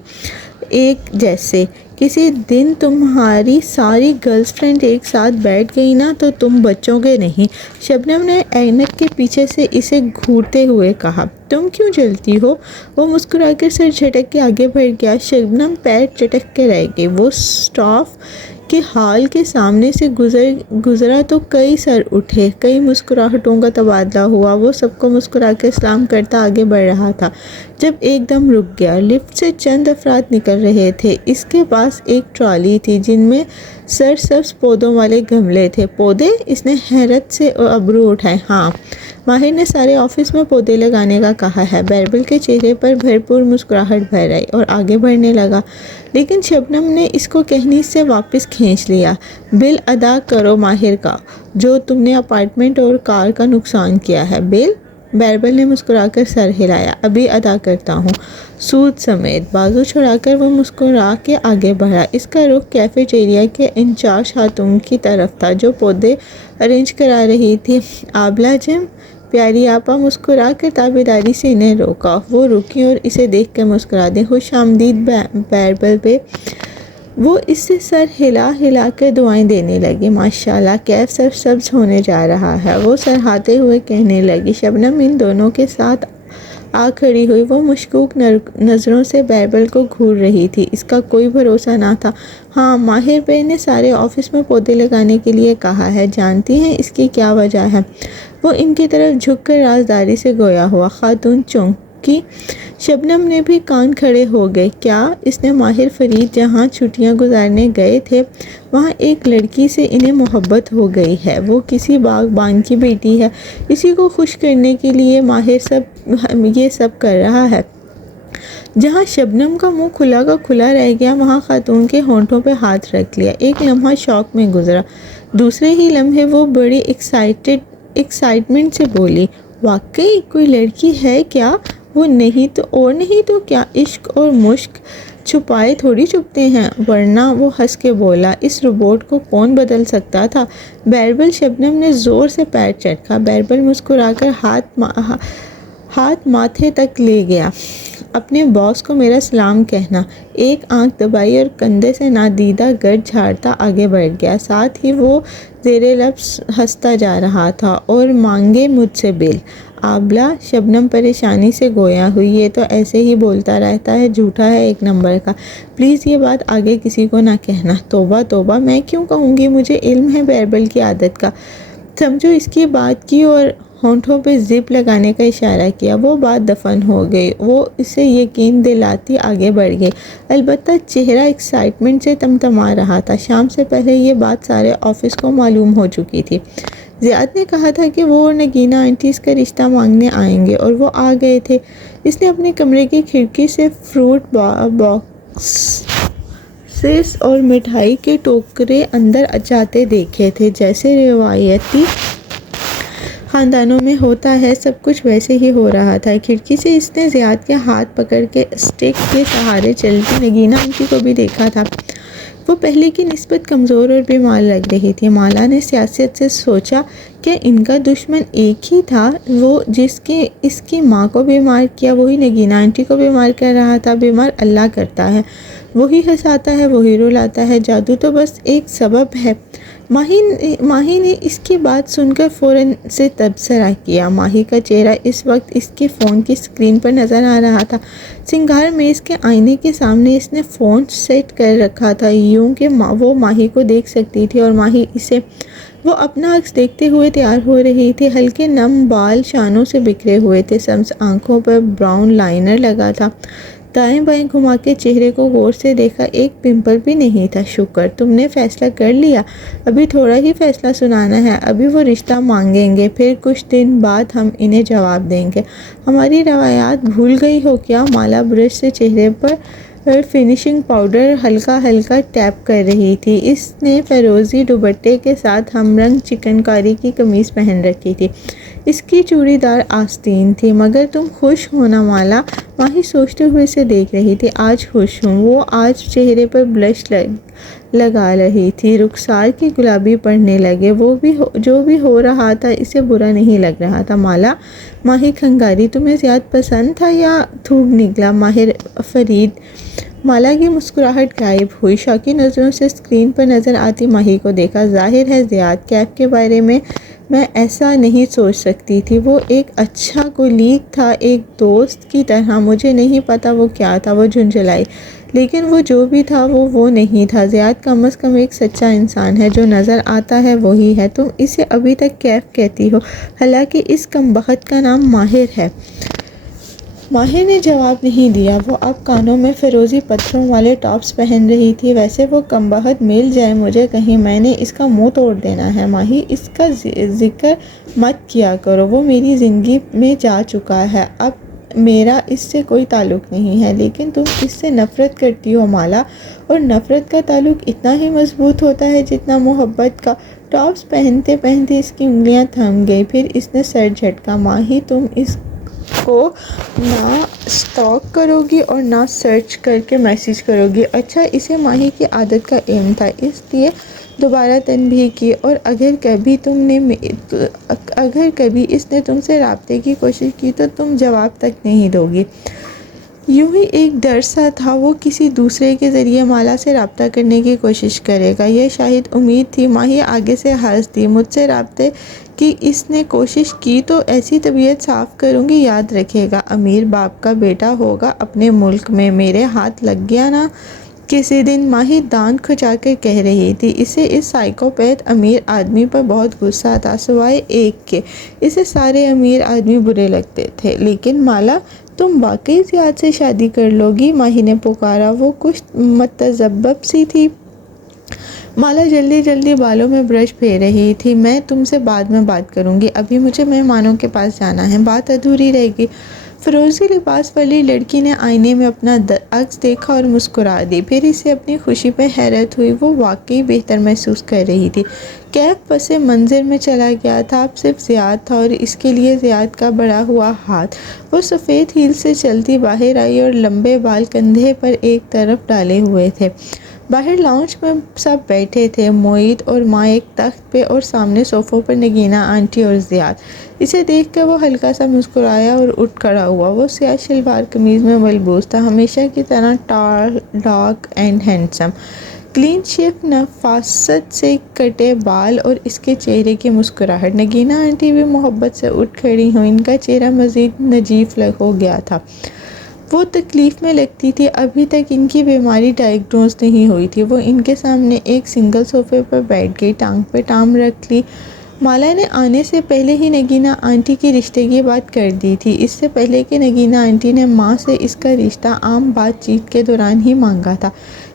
ایک جیسے۔ کسی دن تمہاری ساری گرلز فرینڈ ایک ساتھ بیٹھ گئی نا تو تم بچوں گے نہیں۔ شبنم نے اینک کے پیچھے سے اسے گھورتے ہوئے کہا۔ تم کیوں جلتی ہو؟ وہ مسکرا کر سر جھٹک کے آگے بڑھ گیا۔ شبنم پیر چٹک کے رہ گئی۔ وہ اسٹاف کے ہال کے سامنے سے گزرا تو کئی سر اٹھے، کئی مسکراہٹوں کا تبادلہ ہوا۔ وہ سب کو مسکرا کے سلام کرتا آگے بڑھ رہا تھا جب ایک دم رک گیا۔ لفٹ سے چند افراد نکل رہے تھے۔ اس کے پاس ایک ٹرالی تھی جن میں سرسبز پودوں والے گملے تھے۔ پودے؟ اس نے حیرت سے ابرو اٹھائے۔ ہاں، ماہر نے سارے آفس میں پودے لگانے کا کہا ہے۔ بیربل کے چہرے پر بھرپور مسکراہٹ بھر آئی اور آگے بڑھنے لگا، لیکن شبنم نے اس کو کہنی سے واپس کھینچ لیا۔ بل ادا کرو ماہر کا، جو تم نے اپارٹمنٹ اور کار کا نقصان کیا ہے۔ بل؟ بیربل نے مسکرا کر سر ہلایا۔ ابھی ادا کرتا ہوں، سود سمیت۔ بازو چھڑا کر وہ مسکرا کے آگے بڑھا۔ اس کا رخ کیفیٹیریا کے انچارج خاتون کی طرف تھا جو پودے ارینج کرا رہی تھی۔ آبلہ جم، پیاری آپا، مسکرا کر تابعداری سے انہیں روکا۔ وہ رکی اور اسے دیکھ کر مسکرا دی۔ خوش آمدید بیربل بے۔ وہ اس سے سر ہلا ہلا کر دعائیں دینے لگی۔ ماشاءاللہ، کیف سرسبز ہونے جا رہا ہے، وہ سراہتے ہوئے کہنے لگی۔ شبنم ان دونوں کے ساتھ آ کھڑی ہوئی۔ وہ مشکوک نظروں سے بیربل کو گھور رہی تھی۔ اس کا کوئی بھروسہ نہ تھا۔ ہاں، ماہر بے نے سارے آفس میں پودے لگانے کے لیے کہا ہے۔ جانتی ہیں اس کی کیا وجہ ہے؟ وہ ان کی طرف جھک کر رازداری سے گویا ہوا۔ خاتون چونکی۔ شبنم نے بھی کان کھڑے ہو گئے۔ کیا؟ اس نے ماہر فرید جہاں چھٹیاں گزارنے گئے تھے وہاں ایک لڑکی سے انہیں محبت ہو گئی ہے۔ وہ کسی باغبان کی بیٹی ہے۔ اسی کو خوش کرنے کے لیے ماہر یہ سب کر رہا ہے۔ جہاں شبنم کا منہ کھلا کا کھلا رہ گیا، وہاں خاتون کے ہونٹوں پہ ہاتھ رکھ لیا۔ ایک لمحہ شوق میں گزرا، دوسرے ہی لمحے وہ بڑی ایکسائٹمنٹ سے بولی، واقعی کوئی لڑکی ہے کیا؟ وہ نہیں تو اور نہیں تو کیا، عشق اور مشق چھپائے تھوڑی چھپتے ہیں۔ ورنہ وہ ہنس کے بولا، اس روبوٹ کو کون بدل سکتا تھا؟ بیربل؟ شبنم نے زور سے پیر چٹکا۔ بیربل مسکرا کر ہاتھ ماتھے تک لے گیا۔ اپنے باس کو میرا سلام کہنا۔ ایک آنکھ دبائی اور کندھے سے نادیدہ گرد جھاڑتا آگے بڑھ گیا۔ ساتھ ہی وہ زیر لب ہنستا جا رہا تھا، اور مانگے مجھ سے بل۔ آبلہ؟ شبنم پریشانی سے گویا ہوئی۔ یہ تو ایسے ہی بولتا رہتا ہے، جھوٹا ہے ایک نمبر کا۔ پلیز یہ بات آگے کسی کو نہ کہنا۔ توبہ توبہ، میں کیوں کہوں گی؟ مجھے علم ہے بیربل کی عادت کا۔ سمجھو اس کی بات کی اور ہونٹوں پہ زپ لگانے کا اشارہ کیا۔ وہ بات دفن ہو گئی۔ وہ اسے یقین دلاتی آگے بڑھ گئی، البتہ چہرہ ایکسائٹمنٹ سے تمتما رہا تھا۔ شام سے پہلے یہ بات سارے آفس کو معلوم ہو چکی تھی۔ زیاد نے کہا تھا کہ وہ اور نگینہ آنٹیز کا رشتہ مانگنے آئیں گے، اور وہ آ گئے تھے۔ اس نے اپنے کمرے کی کھڑکی سے فروٹ باکسز اور مٹھائی کے ٹوکرے اندر جاتے دیکھے تھے۔ جیسے روایتی خاندانوں میں ہوتا ہے، سب کچھ ویسے ہی ہو رہا تھا۔ کھڑکی سے اس نے زیاد کے ہاتھ پکڑ کے اسٹک کے سہارے چلتی نگینہ آنٹی کو بھی دیکھا تھا۔ وہ پہلے کی نسبت کمزور اور بیمار لگ رہی تھی۔ مالا نے سیاست سے سوچا کہ ان کا دشمن ایک ہی تھا۔ وہ جس کے اس کی ماں کو بیمار کیا، وہی نگینہ آنٹی کو بیمار کر رہا تھا۔ بیمار اللہ کرتا ہے، وہی ہنساتا ہے، وہی رلاتا ہے۔ جادو تو بس ایک سبب ہے۔ ماہی نے اس کی بات سن کر فوراً سے تبصرہ کیا۔ ماہی کا چہرہ اس وقت اس کے فون کی اسکرین پر نظر آ رہا تھا۔ سنگار میز کے آئینے کے سامنے اس نے فون سیٹ کر رکھا تھا، یوں کہ وہ ماہی کو دیکھ سکتی تھی اور ماہی اسے۔ وہ اپنا عکس دیکھتے ہوئے تیار ہو رہی تھی۔ ہلکے نم بال شانوں سے بکھرے ہوئے تھے، سبز آنکھوں پر براؤن لائنر لگا تھا۔ دائیں بائیں گھما کے چہرے کو غور سے دیکھا، ایک پمپل بھی نہیں تھا۔ شکر، تم نے فیصلہ کر لیا؟ ابھی تھوڑا ہی فیصلہ سنانا ہے۔ ابھی وہ رشتہ مانگیں گے، پھر کچھ دن بعد ہم انہیں جواب دیں گے۔ ہماری روایات بھول گئی ہو کیا؟ مالا برش سے چہرے پر اور فنیشنگ پاؤڈر ہلکا ہلکا ٹیپ کر رہی تھی۔ اس نے فیروزی دوپٹے کے ساتھ ہم رنگ چکن کاری کی قمیض پہن رکھی تھی۔ اس کی چوڑی دار آستین تھی۔ مگر تم خوش ہو نا مالا؟ ماہی سوچتے ہوئے اسے دیکھ رہی تھی۔ آج خوش ہوں۔ وہ آج چہرے پر بلش لگا رہی تھی۔ رخسار کے گلابی پڑنے لگے۔ جو بھی ہو رہا تھا اسے برا نہیں لگ رہا تھا۔ مالا، ماہی کھنگاری، تمہیں زیاد پسند تھا یا تھوک نکلا؟ ماہر فرید۔ مالا کی مسکراہٹ غائب ہوئی۔ شوقی نظروں سے اسکرین پر نظر آتی ماہی کو دیکھا۔ ظاہر ہے زیاد کیف کے بارے میں ایسا نہیں سوچ سکتی تھی۔ وہ ایک اچھا کولیگ تھا، ایک دوست کی طرح۔ مجھے نہیں پتا وہ کیا تھا، وہ جھنجھلائی۔ لیکن وہ جو بھی تھا وہ نہیں تھا۔ زیاد کم از کم ایک سچا انسان ہے۔ جو نظر آتا ہے وہی ہے۔ تم اسے ابھی تک کیف کہتی ہو، حالانکہ اس کمبخت کا نام ماہر ہے۔ ماہر نے جواب نہیں دیا۔ وہ اب کانوں میں فیروزی پتھروں والے ٹاپس پہن رہی تھی۔ ویسے وہ کمبخت مل جائے مجھے کہیں، میں نے اس کا منہ توڑ دینا ہے۔ ماہی، اس کا ذکر مت کیا کرو۔ وہ میری زندگی میں جا چکا ہے، اب میرا اس سے کوئی تعلق نہیں ہے۔ لیکن تم اس سے نفرت کرتی ہو مالا، اور نفرت کا تعلق اتنا ہی مضبوط ہوتا ہے جتنا محبت کا۔ ٹاپس پہنتے پہنتے اس کی انگلیاں تھم گئی۔ پھر اس نے سر جھٹکا۔ ماہی، تم اس کو نہ سٹاک کرو گی اور نہ سرچ کر کے میسج کرو گی، اچھا؟ اسے ماہی کی عادت کا علم تھا، اس لیے دوبارہ تنبیہ کی۔ اور اگر کبھی اس نے تم سے رابطے کی کوشش کی تو تم جواب تک نہیں دو گی۔ یوں ہی ایک ڈر سا تھا وہ کسی دوسرے کے ذریعے مالا سے رابطہ کرنے کی کوشش کرے گا، یہ شاید امید تھی۔ ماہی آگے سے ہنس دی۔ مجھ سے رابطے کی اس نے کوشش کی تو ایسی طبیعت صاف کروں گی، یاد رکھے گا، امیر باپ کا بیٹا ہوگا اپنے ملک میں، میرے ہاتھ لگ گیا نا کسی دن۔ ماہی دانت کھچا کر کہہ رہی تھی۔ اسے اس سائیکوپیتھ امیر آدمی پر بہت غصہ تھا، سوائے ایک کے، اسے سارے امیر آدمی برے لگتے تھے۔ لیکن مالا، تم واقعی زیاد سے شادی کر لو گی؟ ماہی نے پکارا۔ وہ کچھ متذبذب سی تھی۔ مالا جلدی بالوں میں برش پھیر رہی تھی۔ میں تم سے بعد میں بات کروں گی، ابھی مجھے مہمانوں کے پاس جانا ہے، بات ادھوری رہے گی۔ فیروزی لباس والی لڑکی نے آئینے میں اپنا عکس دیکھا اور مسکرا دی۔ پھر اسے اپنی خوشی پہ حیرت ہوئی۔ وہ واقعی بہتر محسوس کر رہی تھی۔ کیف پس منظر میں چلا گیا تھا، اب صرف زیاد تھا اور اس کے لیے زیاد کا بڑھا ہوا ہاتھ۔ وہ سفید ہیل سے چلتی باہر آئی اور لمبے بال کندھے پر ایک طرف ڈالے ہوئے تھے۔ باہر لاؤنج میں سب بیٹھے تھے، معید اور ماں ایک تخت پہ اور سامنے صوفوں پر نگینہ آنٹی اور زیاد۔ اسے دیکھ کر وہ ہلکا سا مسکرایا اور اٹھ کھڑا ہوا۔ وہ سیاہ شلوار قمیض میں ملبوس تھا، ہمیشہ کی طرح tall, dark and handsome, clean shave, نفاست سے کٹے بال اور اس کے چہرے کی مسکراہٹ۔ نگینہ آنٹی بھی محبت سے اٹھ کھڑی ہوئیں، ان کا چہرہ مزید نجیب ہو گیا تھا۔ وہ تکلیف میں لگتی تھی، ابھی تک ان کی بیماری ڈائگنوز نہیں ہوئی تھی۔ وہ ان کے سامنے ایک سنگل صوفے پر بیٹھ گئی، ٹانگ پہ ٹانگ رکھ لی۔ مالا نے آنے سے پہلے ہی نگینہ آنٹی کی رشتے کی بات کر دی تھی، اس سے پہلے کہ نگینہ آنٹی نے ماں سے اس کا رشتہ عام بات چیت کے دوران ہی مانگا تھا۔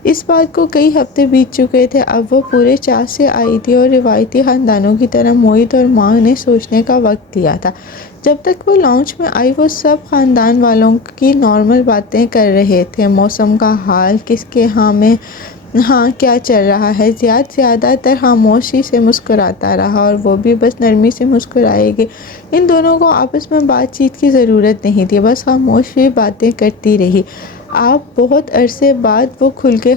اس بات کو کئی ہفتے بیت چکے تھے، اب وہ پورے چاہ سے آئی تھی اور روایتی خاندانوں کی طرح معید اور ماں نے سوچنے کا وقت لیا تھا۔ جب تک وہ لاؤنج میں آئی وہ سب خاندان والوں کی نارمل باتیں کر رہے تھے، موسم کا حال، کس کے ہاں کیا چل رہا ہے۔ زیادہ تر خاموشی سے مسکراتا رہا اور وہ بھی بس نرمی سے مسکرائے گی۔ ان دونوں کو آپس میں بات چیت کی ضرورت نہیں تھی، بس خاموشی باتیں کرتی رہی۔ اب بہت عرصے بعد وہ کھل کے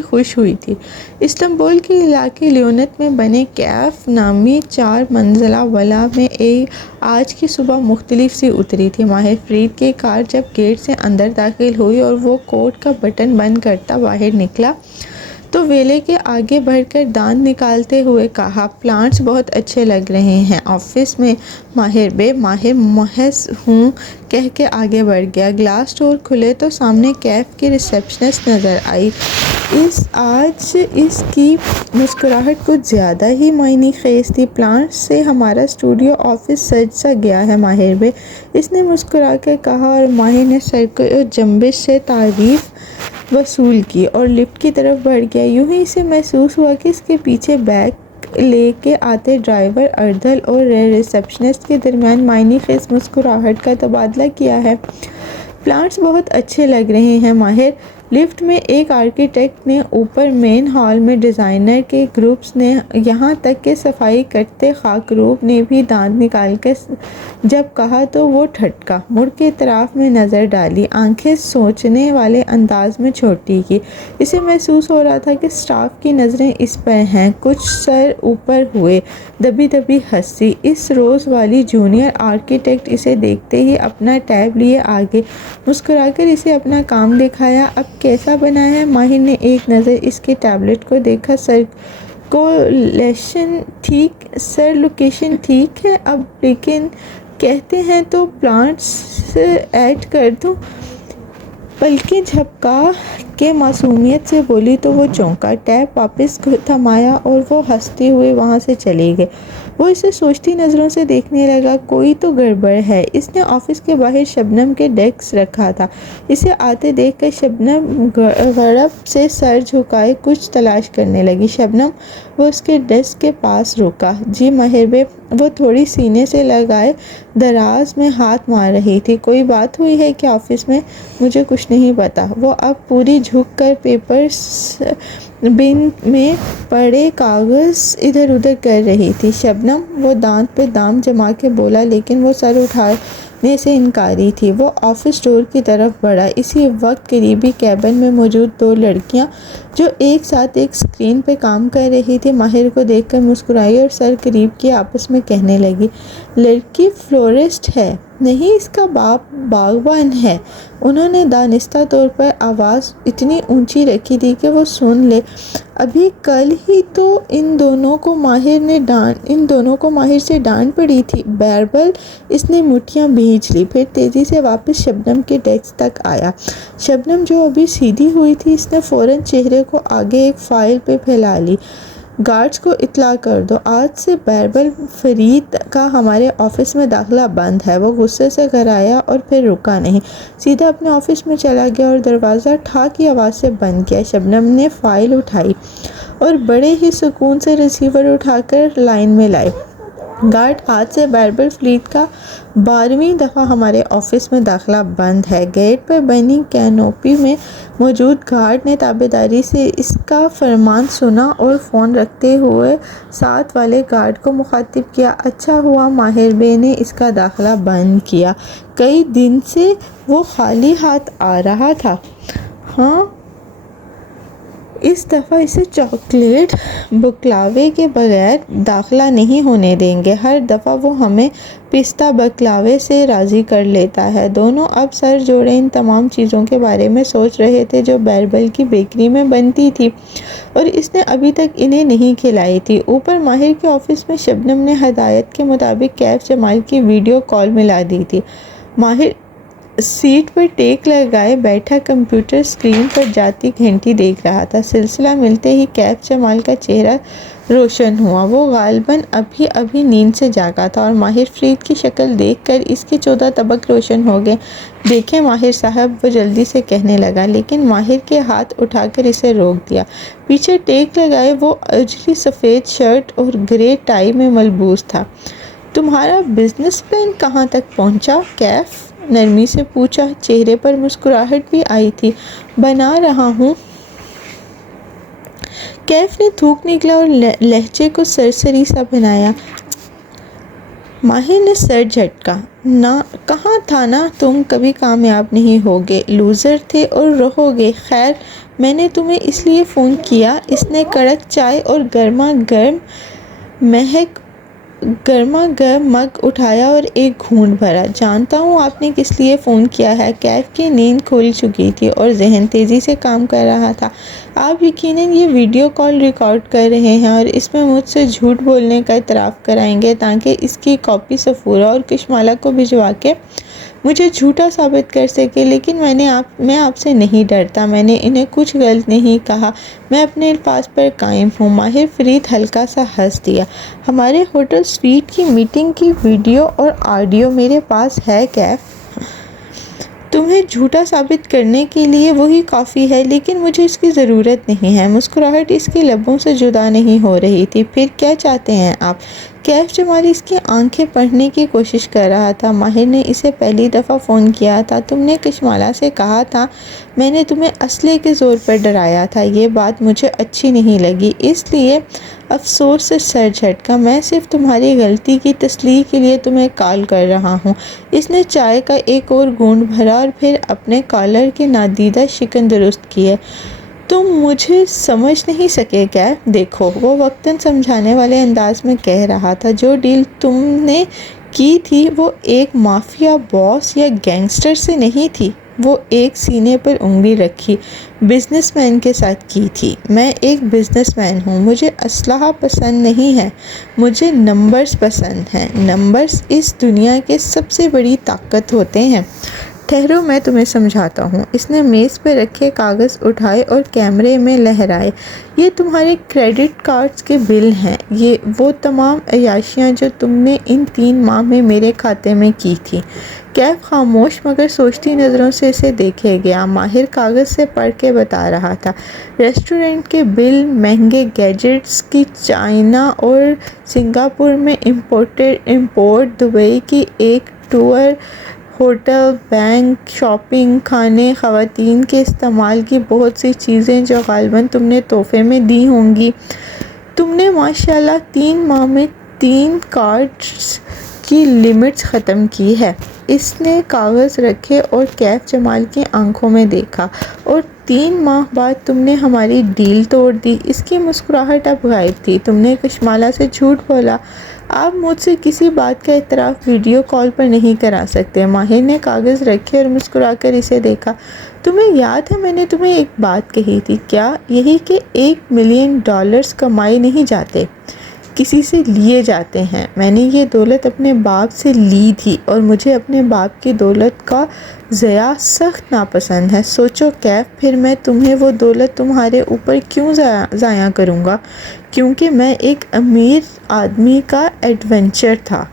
خوش ہوئی تھی۔ استنبول کے علاقے لیونت میں بنے کیف نامی 4 منزلہ ولا میں آج کی صبح مختلف سی اتری تھی۔ ماہر فرید کی کار جب گیٹ سے اندر داخل ہوئی اور وہ کوٹ کا بٹن بند کرتا باہر نکلا تو ویلے کے آگے بڑھ کر دانت نکالتے ہوئے کہا، پلانٹس بہت اچھے لگ رہے ہیں آفس میں۔ ماہر محض ہوں کہہ کے آگے بڑھ گیا۔ گلاس ڈور کھلے تو سامنے کیف کی ریسپشنسٹ نظر آئی۔ آج اس کی مسکراہٹ کچھ زیادہ ہی معنی خیز تھی۔ پلانٹس سے ہمارا اسٹوڈیو آفس سج سا گیا ہے ماہر بے، اس نے مسکرا کر کہا اور ماہر نے سر کو جنبش سے تعریف وصول کی اور لفٹ کی طرف بڑھ گیا۔ یوں ہی اسے محسوس ہوا کہ اس کے پیچھے بیگ لے کے آتے ڈرائیور اردل اور ریسپشنسٹ کے درمیان معنی خیز مسکراہٹ کا تبادلہ کیا ہے۔ پلانٹس بہت اچھے لگ رہے ہیں ماہر۔ لفٹ میں ایک آرکیٹیکٹ نے اوپر مین ہال میں ڈیزائنر کے گروپس نے، یہاں تک کہ صفائی کرتے خاکروب نے بھی دانت نکال کر جب کہا تو وہ ٹھٹکا، مڑ کے اطراف میں نظر ڈالی، آنکھیں سوچنے والے انداز میں چھوٹی کی۔ اسے محسوس ہو رہا تھا کہ اسٹاف کی نظریں اس پر ہیں۔ کچھ سر اوپر ہوئے، دبی دبی ہنسی۔ اس روز والی جونیئر آرکیٹیکٹ اسے دیکھتے ہی اپنا ٹیب لیے آگے مسکرا کر اسے اپنا کام دکھایا۔ اب کیسا بنا ہے؟ ماہر نے ایک نظر اس کے ٹیبلٹ کو دیکھا۔ سر لوکیشن ٹھیک ہے اب، لیکن کہتے ہیں تو پلانٹس ایڈ کر دوں؟ پلکیں جھپکا کے معصومیت سے بولی تو وہ چونکا، ٹیب واپس تھمایا اور وہ ہنستے ہوئے وہاں سے چلے گئے۔ وہ اسے سوچتی نظروں سے دیکھنے لگا، کوئی تو گڑبڑ ہے۔ اس نے آفس کے باہر شبنم کے ڈیسک رکھا تھا۔ اسے آتے دیکھ کر شبنم گڑپ سے سر جھکائے کچھ تلاش کرنے لگی۔ شبنم، وہ اس کے ڈیسک کے پاس رکا۔ جی ماہر بے؟ وہ تھوڑی سینے سے لگائے دراز میں ہاتھ مار رہی تھی۔ کوئی بات ہوئی ہے کیا آفس میں؟ مجھے کچھ نہیں پتا۔ وہ اب پوری جھک کر پیپرز بن میں پڑے کاغذ ادھر ادھر کر رہی تھی۔ شبنم، وہ دانت پہ دام جما کے بولا، لیکن وہ سر اٹھانے سے انکاری تھی۔ وہ آفس ڈور کی طرف بڑھا۔ اسی وقت قریبی کیبن میں موجود دو لڑکیاں جو ایک ساتھ ایک اسکرین پہ کام کر رہی تھی ماہر کو دیکھ کر مسکرائی اور سر قریب کیے آپس میں کہنے لگی، لڑکی فلورسٹ ہے؟ نہیں، اس کا باپ باغبان ہے۔ انہوں نے دانستہ طور پر آواز اتنی اونچی رکھی تھی کہ وہ سن لے۔ ابھی کل ہی تو ان دونوں کو ماہر سے ڈانٹ پڑی تھی۔ بیربل، اس نے مٹھیاں بھینچ لی، پھر تیزی سے واپس شبنم کے ڈیسک تک آیا۔ شبنم جو ابھی سیدھی ہوئی تھی، اس نے فوراً چہرے کو آگے ایک فائل پہ پھیلا لی۔ گارڈز کو اطلاع کر دو، آج سے بیربل فرید کا ہمارے آفس میں داخلہ بند ہے۔ وہ غصے سے گھرایا اور پھر رکا نہیں، سیدھا اپنے آفس میں چلا گیا اور دروازہ ٹھا کی آواز سے بند کیا۔ شبنم نے فائل اٹھائی اور بڑے ہی سکون سے ریسیور اٹھا کر لائن میں لائی۔ گارڈ، آج سے بیربل فرید کا 12ویں دفعہ ہمارے آفس میں داخلہ بند ہے۔ گیٹ پر بنی کینوپی میں موجود گارڈ نے تابعداری سے اس کا فرمان سنا اور فون رکھتے ہوئے ساتھ والے گارڈ کو مخاطب کیا، اچھا ہوا ماہر بے نے اس کا داخلہ بند کیا، کئی دن سے وہ خالی ہاتھ آ رہا تھا۔ ہاں، اس دفعہ اسے چاکلیٹ بکلاوے کے بغیر داخلہ نہیں ہونے دیں گے۔ ہر دفعہ وہ ہمیں پستہ بکلاوے سے راضی کر لیتا ہے۔ دونوں اب سر جوڑے ان تمام چیزوں کے بارے میں سوچ رہے تھے جو بیربل کی بیکری میں بنتی تھی اور اس نے ابھی تک انہیں نہیں کھلائی تھی۔ اوپر ماہر کے آفس میں شبنم نے ہدایت کے مطابق کیف جمال کی ویڈیو کال ملا دی تھی۔ ماہر سیٹ پر ٹیک لگائے بیٹھا کمپیوٹر اسکرین پر جاتی گھنٹی دیکھ رہا تھا۔ سلسلہ ملتے ہی کیف جمال کا چہرہ روشن ہوا۔ وہ غالباً ابھی نیند سے جاگا تھا اور ماہر فرید کی شکل دیکھ کر اس کے 14 طبق روشن ہو گئے۔ دیکھیں ماہر صاحب، وہ جلدی سے کہنے لگا، لیکن ماہر کے ہاتھ اٹھا کر اسے روک دیا۔ پیچھے ٹیک لگائے وہ اجلی سفید شرٹ اور گرے ٹائی میں ملبوس تھا۔ تمہارا بزنس پلان کہاں تک پہنچا؟ کیف نرمی سے پوچھا۔ چہرے پر مسکراہٹ بھی آئی تھی۔ بنا رہا ہوں۔ کیف نے تھوک نکلا اور لہجے کو سرسری سا بنایا۔ ماہر نے سر جھٹکا، کہا تھا نا تم کبھی کامیاب نہیں ہوگے، لوزر تھے اور رہو گے۔ خیر، میں نے تمہیں اس لیے فون کیا۔ اس نے کڑک چائے اور گرما گرم مگ اٹھایا اور ایک گھونٹ بھرا۔ جانتا ہوں آپ نے کس لیے فون کیا ہے۔ کیف کی نیند کھل چکی تھی اور ذہن تیزی سے کام کر رہا تھا۔ آپ یقیناً یہ ویڈیو کال ریکارڈ کر رہے ہیں اور اس میں مجھ سے جھوٹ بولنے کا اعتراف کرائیں گے تاکہ اس کی کاپی صفورہ اور کشمالہ کو بھجوا کے مجھے جھوٹا ثابت کر سکے، لیکن میں آپ سے نہیں ڈرتا۔ میں نے انہیں کچھ غلط نہیں کہا، میں اپنے الفاظ پر قائم ہوں۔ ماہر فرید ہلکا سا ہنس دیا۔ ہمارے ہوٹل سویٹ کی میٹنگ کی ویڈیو اور آڈیو میرے پاس ہے کیف۔ تمہیں جھوٹا ثابت کرنے کے لیے وہی کافی ہے، لیکن مجھے اس کی ضرورت نہیں ہے۔ مسکراہٹ اس کے لبوں سے جدا نہیں ہو رہی تھی۔ پھر کیا چاہتے ہیں آپ؟ کیف جمال اس کی آنکھیں پڑھنے کی کوشش کر رہا تھا۔ ماہر نے اسے پہلی دفعہ فون کیا تھا۔ تم نے کشمالہ سے کہا تھا میں نے تمہیں اسلحے کے زور پر ڈرایا تھا۔ یہ بات مجھے اچھی نہیں لگی، اس لیے افسوس سے سر جھٹکا۔ میں صرف تمہاری غلطی کی تصحیح کے لیے تمہیں کال کر رہا ہوں۔ اس نے چائے کا ایک اور گھونٹ بھرا اور پھر اپنے کالر کے نادیدہ شکن درست کیے۔ تم مجھے سمجھ نہیں سکے کیف؟ دیکھو، وہ وقتاً سمجھانے والے انداز میں کہہ رہا تھا، جو ڈیل تم نے کی تھی وہ ایک مافیا باس یا گینگسٹر سے نہیں تھی، وہ ایک سینے پر انگلی رکھی بزنس مین کے ساتھ کی تھی۔ میں ایک بزنس مین ہوں، مجھے اسلحہ پسند نہیں ہے، مجھے نمبرز پسند ہیں۔ نمبرز اس دنیا کے سب سے بڑی طاقت ہوتے ہیں۔ ٹھہرو، میں تمہیں سمجھاتا ہوں۔ اس نے میز پہ رکھے کاغذ اٹھائے اور کیمرے میں لہرائے۔ یہ تمہارے کریڈٹ کارڈز کے بل ہیں، یہ وہ تمام عیاشیاں جو تم نے ان 3 ماہ میں میرے کھاتے میں کی تھی۔ کیف خاموش مگر سوچتی نظروں سے اسے دیکھے گیا۔ ماہر کاغذ سے پڑھ کے بتا رہا تھا، ریسٹورنٹ کے بل، مہنگے گیجٹس کی چائنا اور سنگاپور میں امپورٹ، دبئی کی ایک ٹور، ہوٹل، بینک، شاپنگ، کھانے، خواتین کے استعمال کی بہت سی چیزیں جو غالباً تم نے تحفے میں دی ہوں گی۔ تم نے ماشاءاللہ 3 ماہ میں 3 کارڈز کی لمٹس ختم کی ہے۔ اس نے کاغذ رکھے اور کیف جمال کی آنکھوں میں دیکھا۔ اور 3 ماہ بعد تم نے ہماری ڈیل توڑ دی۔ اس کی مسکراہٹ اب غائب تھی۔ تم نے کشمالہ سے جھوٹ بولا۔ آپ مجھ سے کسی بات کا اعتراف ویڈیو کال پر نہیں کرا سکتے۔ ماہر نے کاغذ رکھے اور مسکرا کر اسے دیکھا۔ تمہیں یاد ہے میں نے تمہیں ایک بات کہی تھی، کیا؟ یہی کہ $1 ملین کمائے نہیں جاتے، کسی سے لیے جاتے ہیں۔ میں نے یہ دولت اپنے باپ سے لی تھی اور مجھے اپنے باپ کی دولت کا ضیاع سخت ناپسند ہے۔ سوچو کیف، پھر میں تمہیں وہ دولت تمہارے اوپر کیوں ضائع کروں گا؟ کیونکہ میں ایک امیر آدمی کا ایڈونچر تھا۔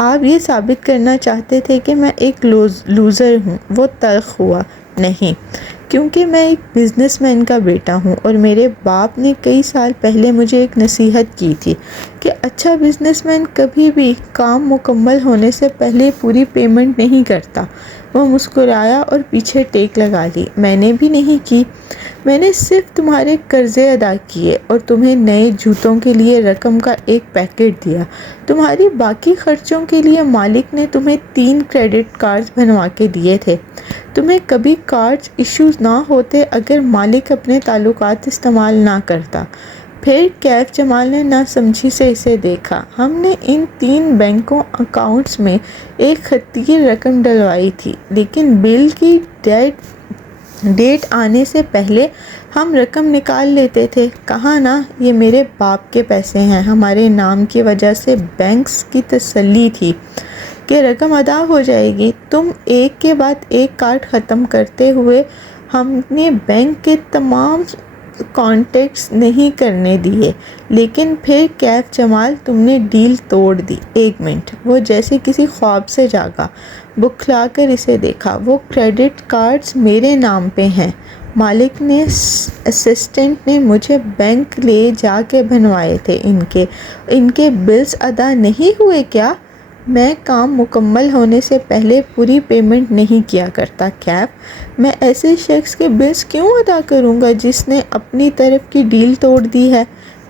آپ یہ ثابت کرنا چاہتے تھے کہ میں ایک لوزر ہوں۔ وہ تلخ ہوا۔ نہیں، کیونکہ میں ایک بزنس مین کا بیٹا ہوں اور میرے باپ نے کئی سال پہلے مجھے ایک نصیحت کی تھی کہ اچھا بزنس مین کبھی بھی کام مکمل ہونے سے پہلے پوری پیمنٹ نہیں کرتا۔ وہ مسکرایا اور پیچھے ٹیک لگا لی۔ میں نے بھی نہیں کی، میں نے صرف تمہارے قرضے ادا کیے اور تمہیں نئے جوتوں کے لیے رقم کا ایک پیکٹ دیا۔ تمہاری باقی خرچوں کے لیے مالک نے تمہیں 3 کریڈٹ کارڈز بنوا کے دیے تھے۔ تمہیں کبھی کارڈز ایشو نہ ہوتے اگر مالک اپنے تعلقات استعمال نہ کرتا۔ پھر کیف جمال نے ناسمجھی سے اسے دیکھا۔ ہم نے ان 3 بینک اکاؤنٹس میں ایک خطیر رقم ڈلوائی تھی، لیکن بل کی ڈیٹ آنے سے پہلے ہم رقم نکال لیتے تھے۔ کہا نا، یہ میرے باپ کے پیسے ہیں۔ ہمارے نام کی وجہ سے بینکس کی تسلی تھی کہ رقم ادا ہو جائے گی۔ تم ایک کے بعد ایک کارڈ ختم کرتے ہوئے ہم نے بینک کے تمام کانٹیکٹس نہیں کرنے دیے، لیکن پھر کیف جمال تم نے ڈیل توڑ دی۔ 1 منٹ، وہ جیسے کسی خواب سے جاگا، بکھلا کر اسے دیکھا۔ وہ کریڈٹ کارڈز میرے نام پہ ہیں، مالک نے اسسٹنٹ نے مجھے بینک لے جا کے بنوائے تھے۔ ان کے بلز ادا نہیں ہوئے کیا؟ میں کام مکمل ہونے سے پہلے پوری پیمنٹ نہیں کیا کرتا کیف۔ میں ایسے شخص کے بلز کیوں ادا کروں گا جس نے اپنی طرف کی ڈیل توڑ دی ہے؟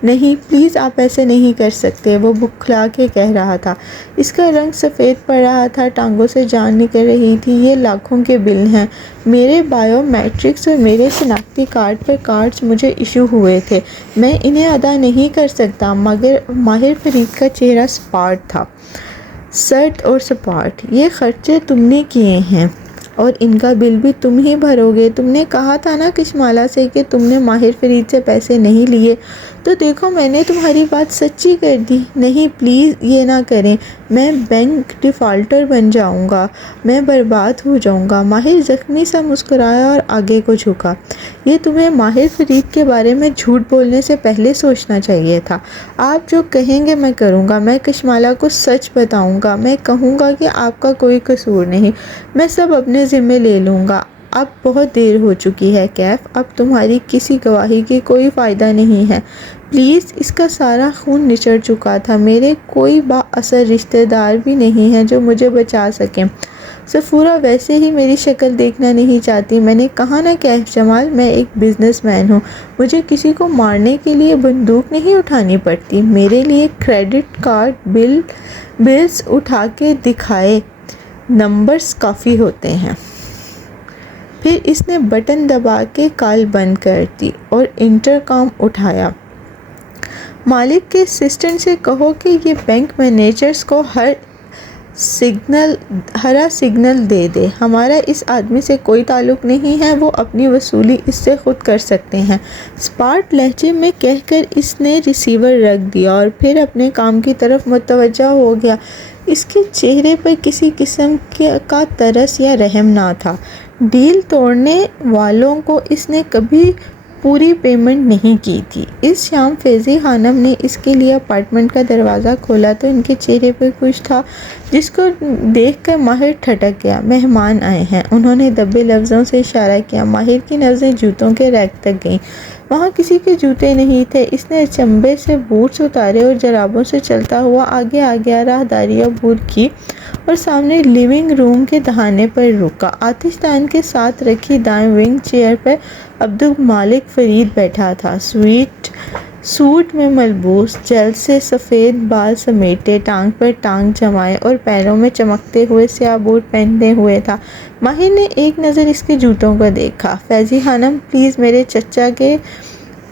نہیں، پلیز آپ ایسے نہیں کر سکتے، وہ بکھلا کے کہہ رہا تھا۔ اس کا رنگ سفید پڑ رہا تھا، ٹانگوں سے جان نکل رہی تھی۔ یہ لاکھوں کے بل ہیں، میرے بائیو میٹرکس اور میرے شناختی کارڈ پر کارڈز مجھے ایشو ہوئے تھے، میں انہیں ادا نہیں کر سکتا۔ مگر ماہر فرید کا چہرہ سپاٹ تھا، سرد اور سپاٹ۔ یہ خرچے تم نے کیے ہیں اور ان کا بل بھی تم ہی بھرو گے۔ تم نے کہا تھا نا کشمالہ سے کہ تم نے ماہر فرید سے پیسے نہیں لیے، تو دیکھو میں نے تمہاری بات سچی کر دی۔ نہیں، پلیز یہ نہ کریں، میں بینک ڈیفالٹر بن جاؤں گا، میں برباد ہو جاؤں گا۔ ماہر زخمی سا مسکرایا اور آگے کو جھکا۔ یہ تمہیں ماہر فرید کے بارے میں جھوٹ بولنے سے پہلے سوچنا چاہیے تھا۔ آپ جو کہیں گے میں کروں گا، میں کشمالہ کو سچ بتاؤں گا، میں کہوں گا کہ آپ کا کوئی قصور نہیں، میں سب اپنے ذمہ لے لوں گا۔ اب بہت دیر ہو چکی ہے کیف، اب تمہاری کسی گواہی کی کوئی فائدہ نہیں ہے، پلیز۔ اس کا سارا خون نچڑ چکا تھا، میرے کوئی با اثر رشتہ دار بھی نہیں ہیں جو مجھے بچا سکیں۔ صفورہ ویسے ہی میری شکل دیکھنا نہیں چاہتی۔ میں نے کہا نا کیف جمال، میں ایک بزنس مین ہوں، مجھے کسی کو مارنے کے لیے بندوق نہیں اٹھانی پڑتی، میرے لیے کریڈٹ کارڈ بلز اٹھا کے دکھائے نمبرز کافی ہوتے ہیں۔ پھر اس نے بٹن دبا کے کال بند کر دی اور انٹرکام اٹھایا۔ مالک کے اسسٹنٹ سے کہو کہ یہ بینک مینیجرز کو ہرا سگنل دے دے، ہمارا اس آدمی سے کوئی تعلق نہیں ہے، وہ اپنی وصولی اس سے خود کر سکتے ہیں۔ اسپاٹ لہجے میں کہہ کر اس نے ریسیور رکھ دیا اور پھر اپنے کام کی طرف متوجہ ہو گیا۔ اس کے چہرے پر کسی قسم کا ترس یا رحم نہ تھا۔ ڈیل توڑنے والوں کو اس نے کبھی پوری پیمنٹ نہیں کی تھی۔ اس شام فیضی خانم نے اس کے لیے اپارٹمنٹ کا دروازہ کھولا تو ان کے چہرے پر کچھ تھا جس کو دیکھ کر ماہر ٹھٹک گیا۔ مہمان آئے ہیں، انہوں نے دبے لفظوں سے اشارہ کیا۔ ماہر کی نظریں جوتوں کے ریک تک گئیں، وہاں کسی کے جوتے نہیں تھے۔ اس نے اچنبھے سے بوٹس اتارے اور جرابوں سے چلتا ہوا آگے آگے راہداری عبور کی اور سامنے لیونگ روم کے دہانے پر رکا۔ آتش دان کے ساتھ رکھی دائیں ونگ چیئر پر عبدالمالک فرید بیٹھا تھا، سوٹ میں ملبوس، جلد سے سفید بال سمیٹے، ٹانگ پر ٹانگ جمائے اور پیروں میں چمکتے ہوئے سیاہ بوٹ پہنے ہوئے تھا۔ ماہر نے ایک نظر اس کے جوتوں کو دیکھا۔ فیضی خانم پلیز میرے چچا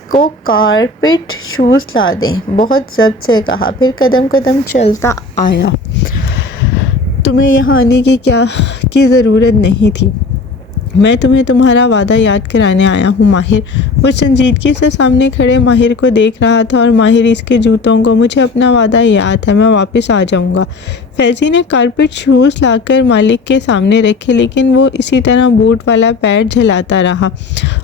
کو کارپٹ شوز لا دیں، بہت ضبط سے کہا، پھر قدم قدم چلتا آیا۔ تمہیں یہاں آنے کی ضرورت نہیں تھی، میں تمہیں تمہارا وعدہ یاد کرانے آیا ہوں۔ ماہر وہ سنجیدگی سے سامنے کھڑے ماہر کو دیکھ رہا تھا اور ماہر اس کے جوتوں کو۔ مجھے اپنا وعدہ یاد ہے، میں واپس آ جاؤں گا۔ فیضی نے کارپٹ شوز لا کر مالک کے سامنے رکھے، لیکن وہ اسی طرح بوٹ والا پیر جھلاتا رہا۔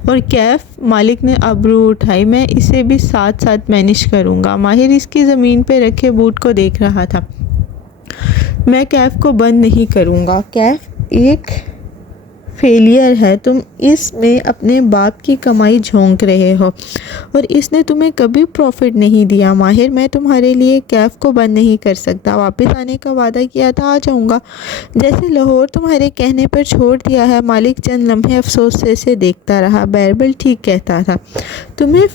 اور کیف؟ مالک نے ابرو اٹھائی۔ میں اسے بھی ساتھ ساتھ مینج کروں گا۔ ماہر اس کی زمین پہ رکھے بوٹ کو دیکھ رہا تھا۔ میں کیف کو بند نہیں کروں گا۔ کیف ایک فیلئر ہے، تم اس میں اپنے باپ کی کمائی جھونک رہے ہو اور اس نے تمہیں کبھی پروفٹ نہیں دیا۔ ماہر میں تمہارے لیے کیف کو بند نہیں کر سکتا، واپس آنے کا وعدہ کیا تھا، آ جاؤں گا، جیسے لاہور تمہارے کہنے پر چھوڑ دیا ہے۔ مالک چند لمحے افسوس سے اسے دیکھتا رہا۔ بیربل ٹھیک کہتا تھا، تمہیں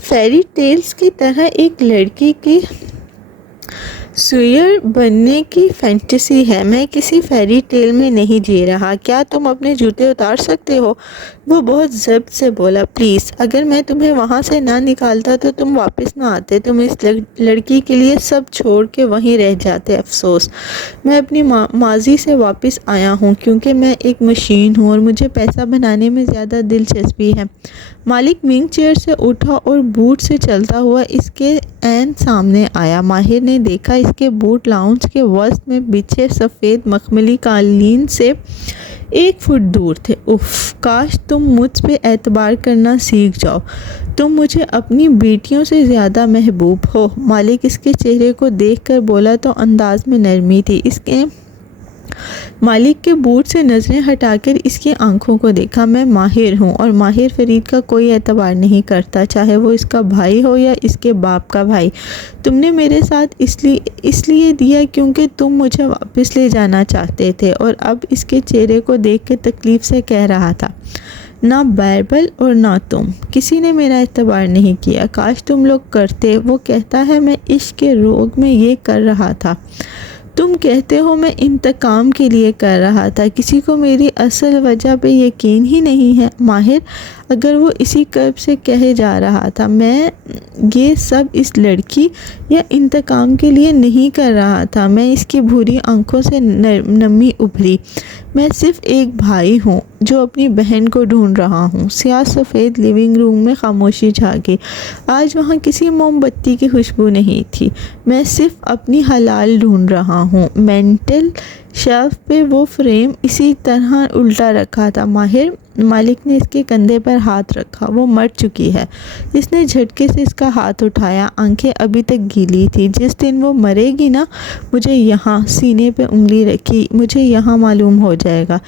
فیری ٹیلز کی طرح ایک لڑکی کی سوئر بننے کی فینٹیسی ہے، میں کسی فیری ٹیل میں نہیں جی رہا۔ کیا تم اپنے جوتے اتار سکتے ہو؟ وہ بہت ضبط سے بولا، پلیز، اگر میں تمہیں وہاں سے نہ نکالتا تو تم واپس نہ آتے، تم اس لڑکی کے لیے سب چھوڑ کے وہیں رہ جاتے۔ افسوس، میں اپنی ماضی سے واپس آیا ہوں کیونکہ میں ایک مشین ہوں اور مجھے پیسہ بنانے میں زیادہ دلچسپی ہے۔ مالک ونگ چیئر سے اٹھا اور بوٹ سے چلتا ہوا اس کے عین سامنے آیا۔ ماہر نے دیکھا اس کے بوٹ لاؤنج کے وسط میں بچھے سفید مخملی قالین سے 1 فٹ دور تھے۔ اف، کاش تم مجھ پہ اعتبار کرنا سیکھ جاؤ، تم مجھے اپنی بیٹیوں سے زیادہ محبوب ہو۔ مالک اس کے چہرے کو دیکھ کر بولا تو انداز میں نرمی تھی۔ اس کے مالک کے بوٹ سے نظریں ہٹا کر اس کی آنکھوں کو دیکھا۔ میں ماہر ہوں اور ماہر فرید کا کوئی اعتبار نہیں کرتا، چاہے وہ اس کا بھائی ہو یا اس کے باپ کا بھائی۔ تم نے میرے ساتھ اس لیے دیا کیونکہ تم مجھے واپس لے جانا چاہتے تھے۔ اور اب اس کے چہرے کو دیکھ کے تکلیف سے کہہ رہا تھا، نہ بیربل اور نہ تم، کسی نے میرا اعتبار نہیں کیا، کاش تم لوگ کرتے۔ وہ کہتا ہے میں عشق کے روگ میں یہ کر رہا تھا، تم کہتے ہو میں انتقام کے لیے کر رہا تھا، کسی کو میری اصل وجہ پہ یقین ہی نہیں ہے۔ ماہر اگر وہ اسی قلب سے کہے جا رہا تھا، میں یہ سب اس لڑکی یا انتقام کے لیے نہیں کر رہا تھا۔ میں اس کی بھوری آنکھوں سے نمی ابھری، میں صرف ایک بھائی ہوں جو اپنی بہن کو ڈھونڈ رہا ہوں۔ سیاہ سفید لیونگ روم میں خاموشی چھا گئی، آج وہاں کسی موم بتی کی خوشبو نہیں تھی۔ میں صرف اپنی حلال ڈھونڈ رہا ہوں۔ مینٹل شیلف پہ وہ فریم اسی طرح الٹا رکھا تھا۔ ماہر مالک نے اس کے کندھے پر ہاتھ رکھا۔ وہ مر چکی ہے۔ اس نے جھٹکے سے اس کا ہاتھ اٹھایا، آنکھیں ابھی تک گیلی تھی۔ جس دن وہ مرے گی نا، مجھے یہاں سینے پہ انگلی رکھی، مجھے یہاں معلوم ہو جائے گا۔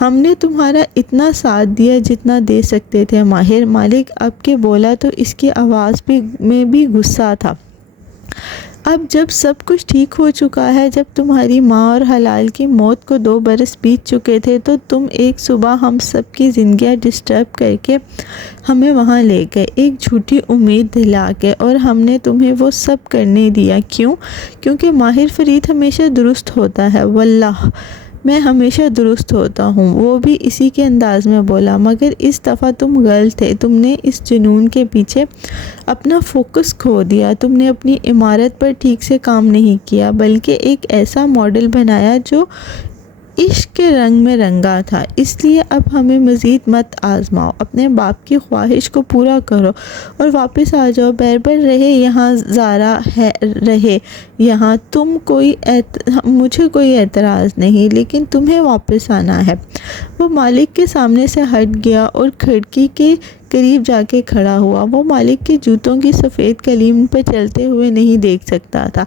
ہم نے تمہارا اتنا ساتھ دیا جتنا دے سکتے تھے ماہر۔ مالک اب کے بولا تو اس کی آواز میں بھی غصہ تھا۔ اب جب سب کچھ ٹھیک ہو چکا ہے، جب تمہاری ماں اور حلال کی موت کو 2 برس بیت چکے تھے، تو تم ایک صبح ہم سب کی زندگیاں ڈسٹرب کر کے ہمیں وہاں لے گئے، ایک جھوٹی امید دلا کے، اور ہم نے تمہیں وہ سب کرنے دیا۔ کیوں؟ کیونکہ ماہر فرید ہمیشہ درست ہوتا ہے۔ واللہ میں ہمیشہ درست ہوتا ہوں، وہ بھی اسی کے انداز میں بولا، مگر اس دفعہ تم غلط تھے۔ تم نے اس جنون کے پیچھے اپنا فوکس کھو دیا۔ تم نے اپنی عمارت پر ٹھیک سے کام نہیں کیا، بلکہ ایک ایسا ماڈل بنایا جو عشق کے رنگ میں رنگا تھا۔ اس لیے اب ہمیں مزید مت آزماؤ، اپنے باپ کی خواہش کو پورا کرو اور واپس آ جاؤ۔ بیربل رہے یہاں، زارا رہے یہاں، مجھے کوئی اعتراض نہیں، لیکن تمہیں واپس آنا ہے۔ وہ مالک کے سامنے سے ہٹ گیا اور کھڑکی کے قریب جا کے کھڑا ہوا۔ وہ مالک کے جوتوں کی سفید قلیم پہ چلتے ہوئے نہیں دیکھ سکتا تھا۔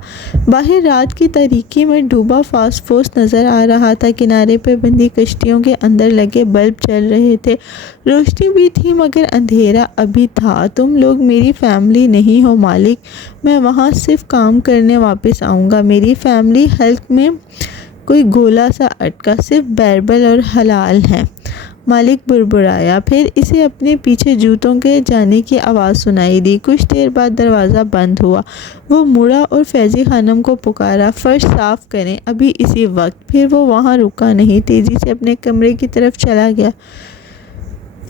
باہر رات کی تاریکی میں ڈوبا فاسٹ فوڈ نظر آ رہا تھا۔ کنارے پہ بندھی کشتیوں کے اندر لگے بلب چل رہے تھے۔ روشنی بھی تھی مگر اندھیرا ابھی تھا۔ تم لوگ میری فیملی نہیں ہو مالک، میں وہاں صرف کام کرنے واپس آؤں گا۔ میری فیملی حلق میں کوئی گولا سا اٹکا، صرف بیربل اور حلال ہیں۔ مالک بڑبڑایا، پھر اسے اپنے پیچھے جوتوں کے جانے کی آواز سنائی دی۔ کچھ دیر بعد دروازہ بند ہوا۔ وہ مڑا اور فیضی خانم کو پکارا، فرش صاف کریں ابھی اسی وقت۔ پھر وہ وہاں رکا نہیں، تیزی سے اپنے کمرے کی طرف چلا گیا۔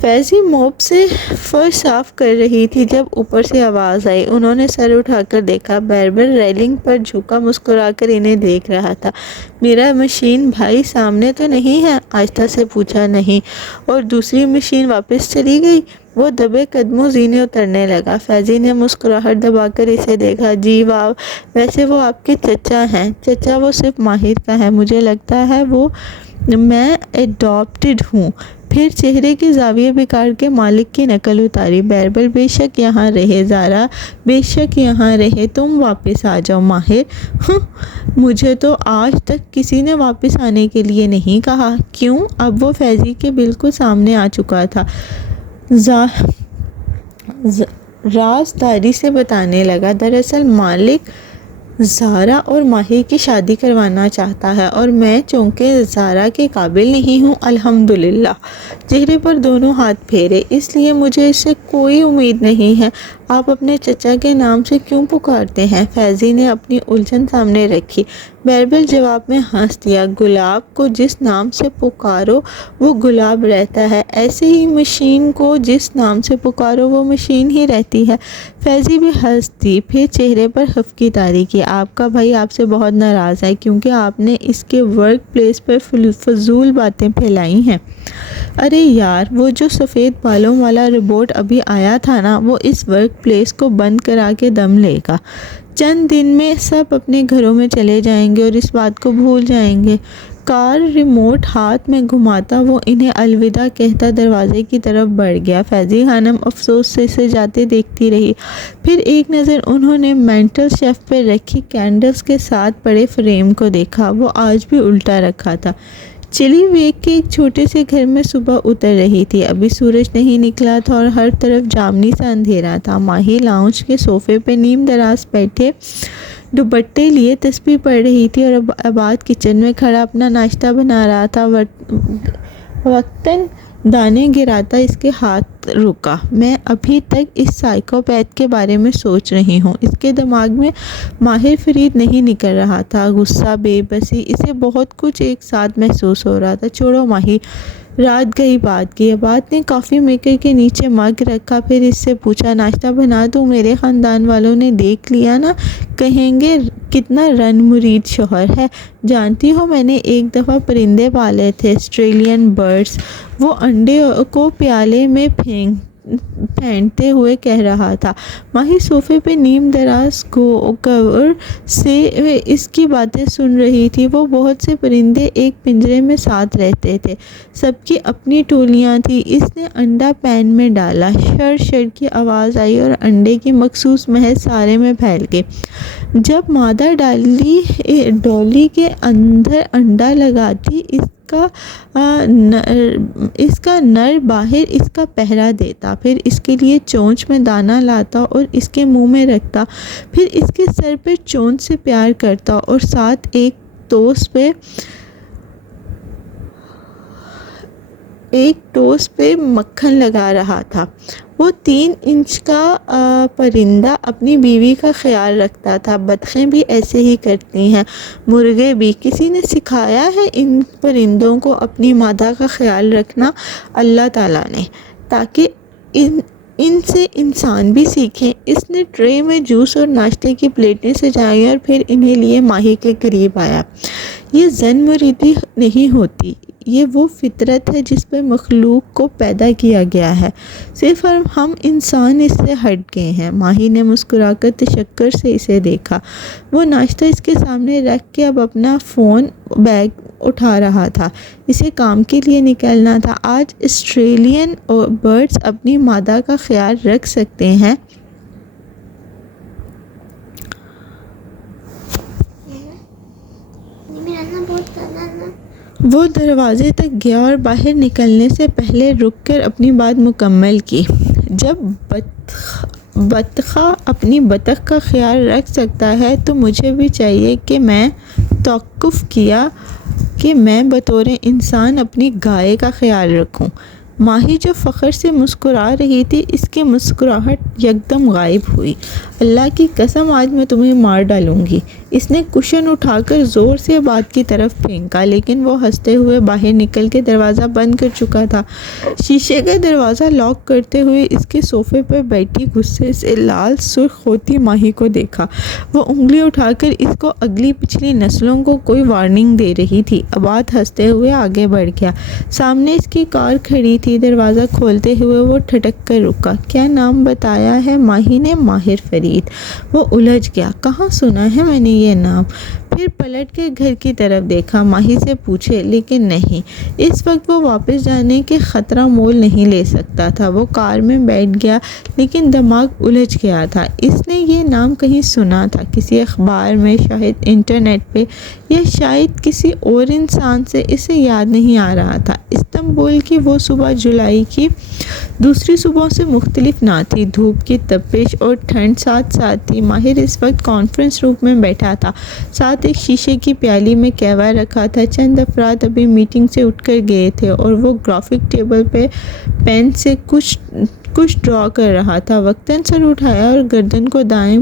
فیضی موپ سے فرش صاف کر رہی تھی جب اوپر سے آواز آئی۔ انہوں نے سر اٹھا کر دیکھا، بیربل ریلنگ پر جھکا مسکرا کر انہیں دیکھ رہا تھا۔ میرا مشین بھائی سامنے تو نہیں ہے؟ آہستہ سے پوچھا۔ نہیں۔ اور دوسری مشین واپس چلی گئی؟ وہ دبے قدموں زینے اترنے لگا۔ فیضی نے مسکراہٹ دبا کر اسے دیکھا۔ جی واو، ویسے وہ آپ کے چچا ہیں۔ چچا وہ صرف ماہر کا ہے، مجھے لگتا ہے میں ایڈاپٹڈ ہوں۔ پھر چہرے کے زاویے بگاڑ کے مالک کی نقل اتاری۔ بیربل بے شک یہاں رہے، زارا بے شک یہاں رہے، تم واپس آ جاؤ ماہر۔ مجھے تو آج تک کسی نے واپس آنے کے لیے نہیں کہا۔ کیوں؟ اب وہ فیضی کے بالکل سامنے آ چکا تھا۔ رازداری سے بتانے لگا، دراصل مالک زارا اور ماہر کی شادی کروانا چاہتا ہے، اور میں چونکہ زارا کے قابل نہیں ہوں، الحمدللہ، چہرے پر دونوں ہاتھ پھیرے، اس لیے مجھے اس سے کوئی امید نہیں ہے۔ آپ اپنے چچا کے نام سے کیوں پکارتے ہیں؟ فیضی نے اپنی الجھن سامنے رکھی۔ بیربل جواب میں ہنس دیا، گلاب کو جس نام سے پکارو وہ گلاب رہتا ہے، ایسے ہی مشین کو جس نام سے پکارو وہ مشین ہی رہتی ہے۔ فیضی بھی ہنس دی، پھر چہرے پر خفگی طاری کی۔ آپ کا بھائی آپ سے بہت ناراض ہے کیونکہ آپ نے اس کے ورک پلیس پر فضول باتیں پھیلائی ہیں۔ ارے یار، وہ جو سفید بالوں والا روبوٹ ابھی آیا تھا نا، وہ اس ورک پلیس کو بند کرا کے دم لے گا۔ چند دن میں سب اپنے گھروں میں چلے جائیں گے اور اس بات کو بھول جائیں گے۔ کار ریموٹ ہاتھ میں گھماتا وہ انہیں الوداع کہتا دروازے کی طرف بڑھ گیا۔ فیضی خانم افسوس سے اسے جاتے دیکھتی رہی۔ پھر ایک نظر انہوں نے مینٹل شیلف پہ رکھی کینڈلز کے ساتھ پڑے فریم کو دیکھا، وہ آج بھی الٹا رکھا تھا۔ چلی ویک کے ایک چھوٹے سے گھر میں صبح اتر رہی تھی۔ ابھی سورج نہیں نکلا تھا اور ہر طرف جامنی سا اندھیرا تھا۔ ماہی لاؤنج کے صوفے پہ نیم دراز بیٹھے دوپٹے لیے تسبیح پڑھ رہی تھی، اور عباد کچن میں کھڑا اپنا ناشتہ بنا رہا تھا۔ وقتاً دانے گراتا اس کے ہاتھ رکا۔ میں ابھی تک اس سائیکوپیتھ کے بارے میں سوچ رہی ہوں۔ اس کے دماغ میں ماہر فرید نہیں نکل رہا تھا، غصہ، بے بسی، اسے بہت کچھ ایک ساتھ محسوس ہو رہا تھا۔ چھوڑو ماہر، رات گئی بات کی۔ عباد نے کافی میکر کے نیچے مگ رکھا، پھر اس سے پوچھا، ناشتہ بنا دوں؟ میرے خاندان والوں نے دیکھ لیا نا، کہیں گے کتنا رن مرید شوہر ہے۔ جانتی ہو میں نے ایک دفعہ پرندے پالے تھے، آسٹریلین برڈز۔ وہ انڈے کو پیالے میں پھینکتے ہوئے کہہ رہا تھا۔ ماہی صوفے پہ نیم دراز کور سے اس کی باتیں سن رہی تھی۔ وہ بہت سے پرندے ایک پنجرے میں ساتھ رہتے تھے، سب کی اپنی ٹولیاں تھیں۔ اس نے انڈا پین میں ڈالا، شر شر کی آواز آئی اور انڈے کی مخصوص مہک سارے میں پھیل گئی۔ جب مادہ ڈولی کے اندر انڈا لگاتی، اس کا نر باہر اس کا پہرا دیتا، پھر اس کے لیے چونچ میں دانہ لاتا اور اس کے منہ میں رکھتا، پھر اس کے سر پہ چونچ سے پیار کرتا اور ساتھ ایک ٹوسٹ پہ مکھن لگا رہا تھا۔ وہ 3 انچ کا پرندہ اپنی بیوی کا خیال رکھتا تھا۔ بطخیں بھی ایسے ہی کرتی ہیں، مرغے بھی۔ کسی نے سکھایا ہے ان پرندوں کو اپنی مادہ کا خیال رکھنا؟ اللہ تعالیٰ نے، تاکہ ان سے انسان بھی سیکھیں۔ اس نے ٹرے میں جوس اور ناشتے کی پلیٹیں سجائیں اور پھر انہیں لیے ماہی کے قریب آیا۔ یہ زن مریدی نہیں ہوتی، یہ وہ فطرت ہے جس پہ مخلوق کو پیدا کیا گیا ہے، صرف ہم انسان اس سے ہٹ گئے ہیں۔ ماہی نے مسکرا کر تشکر سے اسے دیکھا۔ وہ ناشتہ اس کے سامنے رکھ کے اب اپنا فون بیگ اٹھا رہا تھا۔ اسے کام کے لیے نکلنا تھا۔ آج آسٹریلین برڈز اپنی مادہ کا خیال رکھ سکتے ہیں۔ وہ دروازے تک گیا اور باہر نکلنے سے پہلے رک کر اپنی بات مکمل کی۔ جب بطخ اپنی بطخ کا خیال رکھ سکتا ہے تو مجھے بھی چاہیے کہ میں توقف کیا کہ میں بطور انسان اپنی گائے کا خیال رکھوں۔ ماہی جو فخر سے مسکرا رہی تھی، اس کی مسکراہٹ یکدم غائب ہوئی۔ اللہ کی قسم، آج میں تمہیں مار ڈالوں گی۔ اس نے کشن اٹھا کر زور سے بات کی طرف پھینکا، لیکن وہ ہنستے ہوئے باہر نکل کے دروازہ بند کر چکا تھا۔ شیشے کا دروازہ لاک کرتے ہوئے اس کے صوفے پر بیٹھی غصے سے لال سرخ ہوتی ماہی کو دیکھا۔ وہ انگلی اٹھا کر اس کو اگلی پچھلی نسلوں کو کوئی وارننگ دے رہی تھی۔ عباد ہنستے ہوئے آگے بڑھ گیا۔ سامنے اس کی کار کھڑی تھی۔ دروازہ کھولتے ہوئے وہ ٹھٹک کر رکا۔ کیا نام بتایا ہے ماہی نے؟ ماہر فرید۔ وہ الجھ گیا۔ کہاں سنا ہے میں نے یہ نام؟ پھر پلٹ کے گھر کی طرف دیکھا، ماہی سے پوچھے، لیکن نہیں۔ اس وقت وہ واپس جانے کے خطرہ مول نہیں لے سکتا تھا۔ وہ کار میں بیٹھ گیا، لیکن دماغ الجھ گیا تھا۔ اس نے یہ نام کہیں سنا تھا، کسی اخبار میں، شاید انٹرنیٹ پہ، یا شاید کسی اور انسان سے۔ اسے یاد نہیں آ رہا تھا۔ استنبول کی وہ صبح جولائی کی دوسری صبح سے مختلف نہ تھی۔ دھوپ کی تپش اور ٹھنڈ ساتھ ساتھ تھی۔ ماہر اس وقت کانفرنس روم میں بیٹھا تھا، ساتھ ایک شیشے کی پیالی میں قہوہ رکھا تھا۔ چند افراد ابھی میٹنگ سے اٹھ کر گئے تھے اور وہ گرافک ٹیبل پہ پین سے کچھ ڈرا کر رہا تھا۔ وقتاً سر اٹھایا اور گردن کو دائیں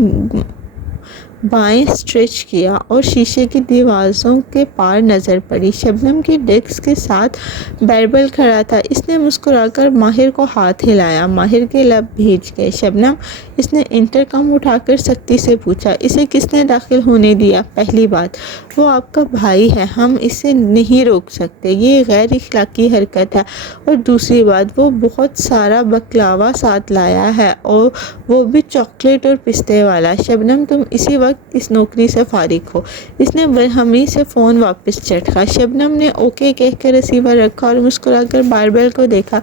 بائیں اسٹریچ کیا اور شیشے کی دیواروں کے پار نظر پڑی۔ شبنم کی ڈیسک کے ساتھ بیربل کھڑا تھا۔ اس نے مسکرا کر ماہر کو ہاتھ ہلایا۔ ماہر کے لب بھیج گئے۔ شبنم، اس نے انٹرکام اٹھا کر سختی سے پوچھا، اسے کس نے داخل ہونے دیا؟ پہلی بات، وہ آپ کا بھائی ہے، ہم اسے نہیں روک سکتے، یہ غیر اخلاقی حرکت ہے۔ اور دوسری بات، وہ بہت سارا بکلاوا ساتھ لایا ہے، اور وہ بھی چاکلیٹ اور پستے والا۔ شبنم، تم اسی وقت اس نوکری سے فارغ ہو۔ اس نے برہمی سے فون واپس چٹکا۔ شبنم نے اوکے کہہ کر ریسیور رکھا اور مسکرا کر باربل کو دیکھا۔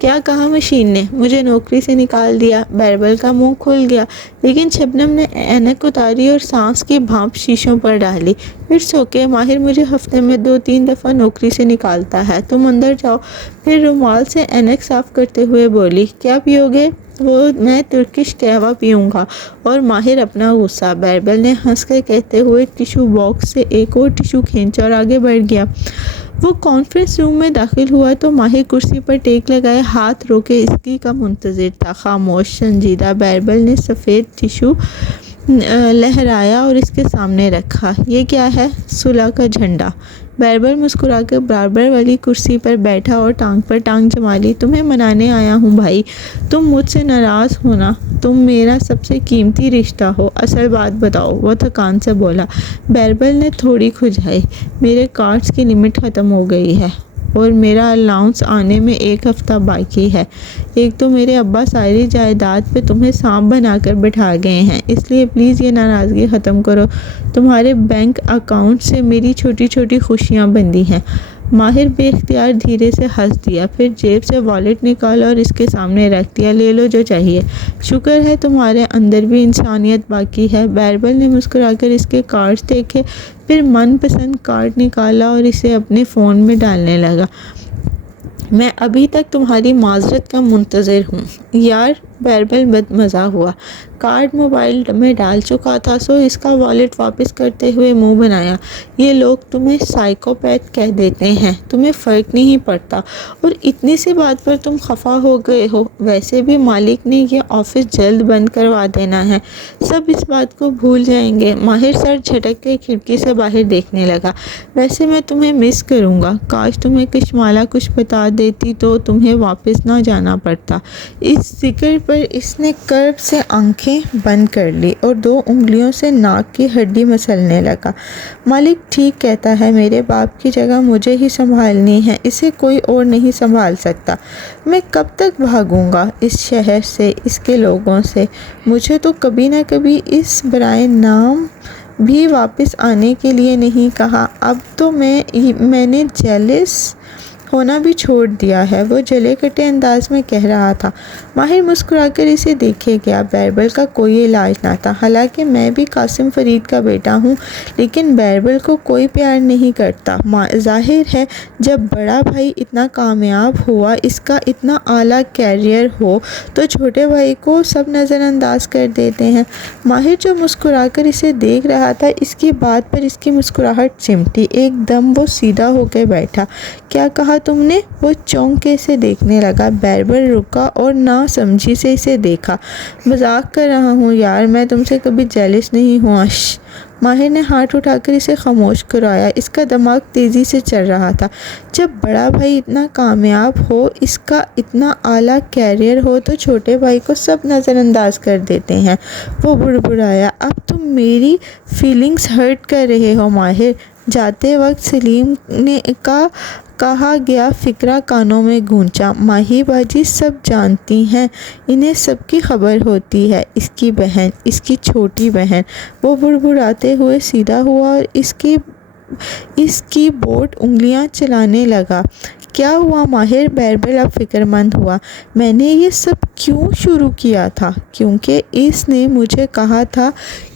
کیا کہا مشین نے؟ مجھے نوکری سے نکال دیا۔ باربل کا منہ کھل گیا، لیکن شبنم نے اینک اتاری اور سانس کی بھاپ شیشوں پر ڈالی۔ اٹس اوکے، ماہر مجھے ہفتے میں 2-3 دفعہ نوکری سے نکالتا ہے، تم اندر جاؤ۔ پھر رومال سے اینک صاف کرتے ہوئے بولی، کیا پیو گے؟ میں ترکش قہوہ پیوں گا۔ اور ماہر اپنا غصہ۔ باربل نے ہنس کر کہتے ہوئے ٹیشو باکس سے ایک اور ٹیشو کھینچا اور آگے بڑھ گیا۔ وہ کانفرنس روم میں داخل ہوا تو ماہر کرسی پر ٹیک لگائے ہاتھ روکے اسکی کا منتظر تھا، خاموش، سنجیدہ۔ باربل نے سفید ٹیشو لہرایا اور اس کے سامنے رکھا۔ یہ کیا ہے؟ صلح کا جھنڈا۔ باربل مسکرا کر برابر والی کرسی پر بیٹھا اور ٹانگ پر ٹانگ جما لی۔ تمہیں منانے آیا ہوں بھائی، تم مجھ سے ناراض ہونا، تم میرا سب سے قیمتی رشتہ ہو۔ اصل بات بتاؤ، وہ تھکان سے بولا۔ باربل نے تھوڑی کھجائی، میرے کارڈز کی لمٹ ختم ہو گئی ہے۔ اور میرا الاؤنس آنے میں 1 ہفتہ باقی ہے۔ ایک تو میرے ابا ساری جائیداد پہ تمہیں سانپ بنا کر بٹھا گئے ہیں، اس لیے پلیز یہ ناراضگی ختم کرو۔ تمہارے بینک اکاؤنٹ سے میری چھوٹی چھوٹی خوشیاں بندی ہیں۔ ماہر بے اختیار دھیرے سے ہنس دیا، پھر جیب سے والیٹ نکالا اور اس کے سامنے رکھ دیا۔ لے لو جو چاہیے۔ شکر ہے تمہارے اندر بھی انسانیت باقی ہے۔ بیربل نے مسکرا کر اس کے کارڈز دیکھے، پھر من پسند کارڈ نکالا اور اسے اپنے فون میں ڈالنے لگا۔ میں ابھی تک تمہاری معذرت کا منتظر ہوں۔ یار، بیربل بد مزہ ہوا۔ کارڈ موبائل میں ڈال چکا تھا، سو اس کا والیٹ واپس کرتے ہوئے منہ بنایا۔ یہ لوگ تمہیں سائیکوپیتھ کہہ دیتے ہیں، تمہیں فرق نہیں پڑتا، اور اتنی سی بات پر تم خفا ہو گئے ہو۔ ویسے بھی مالک نے یہ آفس جلد بند کروا دینا ہے، سب اس بات کو بھول جائیں گے۔ ماہر سر جھٹک کے کھڑکی سے باہر دیکھنے لگا۔ ویسے میں تمہیں مس کروں گا، کاش تمہیں کشمالہ کچھ بتا دیتی تو تمہیں واپس نہ جانا پڑتا۔ اس ذکر پر اس نے کرب سے آنکھیں بند کر لی اور 2 انگلیوں سے ناک کی ہڈی مسلنے لگا۔ مالک ٹھیک کہتا ہے، میرے باپ کی جگہ مجھے ہی سنبھالنی ہے، اسے کوئی اور نہیں سنبھال سکتا۔ میں کب تک بھاگوں گا اس شہر سے، اس کے لوگوں سے؟ مجھے تو کبھی نہ کبھی اس برائے نام بھی واپس آنے کے لیے نہیں کہا۔ اب تو میں نے جیلس ہونا بھی چھوڑ دیا ہے، وہ جلے کٹے انداز میں کہہ رہا تھا۔ ماہر مسکرا کر اسے دیکھے گیا۔ بیربل کا کوئی علاج نہ تھا، حالانکہ میں بھی قاسم فرید کا بیٹا ہوں، لیکن بیربل کو کوئی پیار نہیں کرتا۔ ظاہر ہے جب بڑا بھائی اتنا کامیاب ہوا، اس کا اتنا اعلیٰ کیریئر ہو، تو چھوٹے بھائی کو سب نظر انداز کر دیتے ہیں۔ ماہر جو مسکرا کر اسے دیکھ رہا تھا، اس کی بات پر اس کی مسکراہٹ چمٹی۔ ایک دم وہ سیدھا ہو کے بیٹھا۔ کیا کہا تم نے؟ وہ چونک کے اسے دیکھنے لگا۔ بیربل رکا اور نہ سمجھی سے اسے دیکھا۔ مذاق کر رہا ہوں یار، میں تم سے کبھی جیلس نہیں ہوا۔ ماہر نے ہاتھ اٹھا کر اسے خاموش کرایا۔ اس کا دماغ تیزی سے چل رہا تھا۔ جب بڑا بھائی اتنا کامیاب ہو، اس کا اتنا اعلیٰ کیریئر ہو، تو چھوٹے بھائی کو سب نظر انداز کر دیتے ہیں۔ وہ بڑبڑایا۔ اب تم میری فیلنگز ہرٹ کر رہے ہو ماہر۔ جاتے وقت سلیم کا کہا گیا فقرہ کانوں میں گونجا۔ ماہی باجی سب جانتی ہیں، انہیں سب کی خبر ہوتی ہے۔ اس کی بہن، اس کی چھوٹی بہن۔ وہ بڑبڑاتے ہوئے سیدھا ہوا اور اس کی بورڈ انگلیاں چلانے لگا۔ کیا ہوا ماہر؟ بیربل اب فکر مند ہوا۔ میں نے یہ سب کیوں شروع کیا تھا؟ کیونکہ اس نے مجھے کہا تھا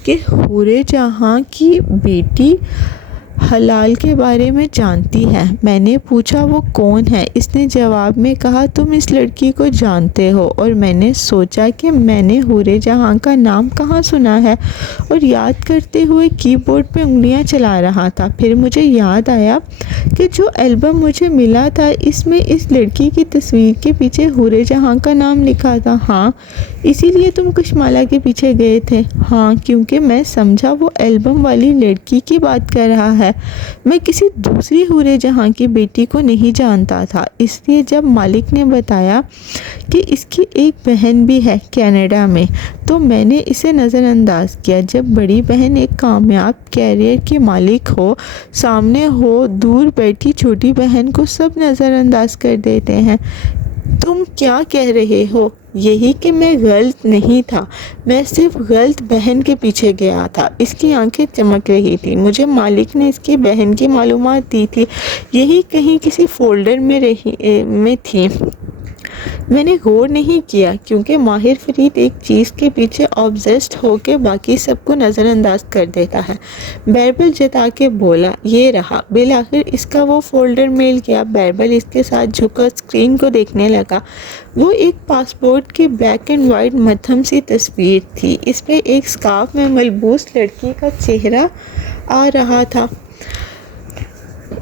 کہ حورِ جہاں کی بیٹی حلال کے بارے میں جانتی ہے۔ میں نے پوچھا وہ کون ہے؟ اس نے جواب میں کہا تم اس لڑکی کو جانتے ہو، اور میں نے سوچا کہ میں نے حورِ جہاں کا نام کہاں سنا ہے، اور یاد کرتے ہوئے کی بورڈ پہ انگلیاں چلا رہا تھا۔ پھر مجھے یاد آیا کہ جو البم مجھے ملا تھا، اس میں اس لڑکی کی تصویر کے پیچھے حورِ جہاں کا نام لکھا تھا۔ ہاں، اسی لیے تم کشمالہ کے پیچھے گئے تھے؟ ہاں، کیونکہ میں سمجھا وہ البم والی لڑکی کی بات کر رہا ہے۔ میں کسی دوسری حورِ جہاں کی بیٹی کو نہیں جانتا تھا، اس لیے جب مالک نے بتایا کہ اس کی ایک بہن بھی ہے کینیڈا میں، تو میں نے اسے نظر انداز کیا۔ جب بڑی بہن ایک کامیاب کیریئر کی مالک ہو، سامنے ہو، دور بیٹھی چھوٹی بہن کو سب نظر انداز کر دیتے ہیں۔ تم کیا کہہ رہے ہو؟ یہی کہ میں غلط نہیں تھا، میں صرف غلط بہن کے پیچھے گیا تھا۔ اس کی آنکھیں چمک رہی تھیں۔ مجھے مالک نے اس کی بہن کی معلومات دی تھی، یہی کہیں کسی فولڈر میں تھی۔ میں نے غور نہیں کیا، کیونکہ ماہر فرید ایک چیز کے پیچھے آبسیسڈ ہو کے باقی سب کو نظر انداز کر دیتا ہے۔ بیربل جتا کے بولا، یہ رہا۔ بالآخر اس کا وہ فولڈر مل گیا۔ بیربل اس کے ساتھ جھک کر اسکرین کو دیکھنے لگا۔ وہ ایک پاسپورٹ کی بلیک اینڈ وائٹ مدھم سی تصویر تھی۔ اس پہ ایک اسکارف میں ملبوس لڑکی کا چہرہ آ رہا تھا۔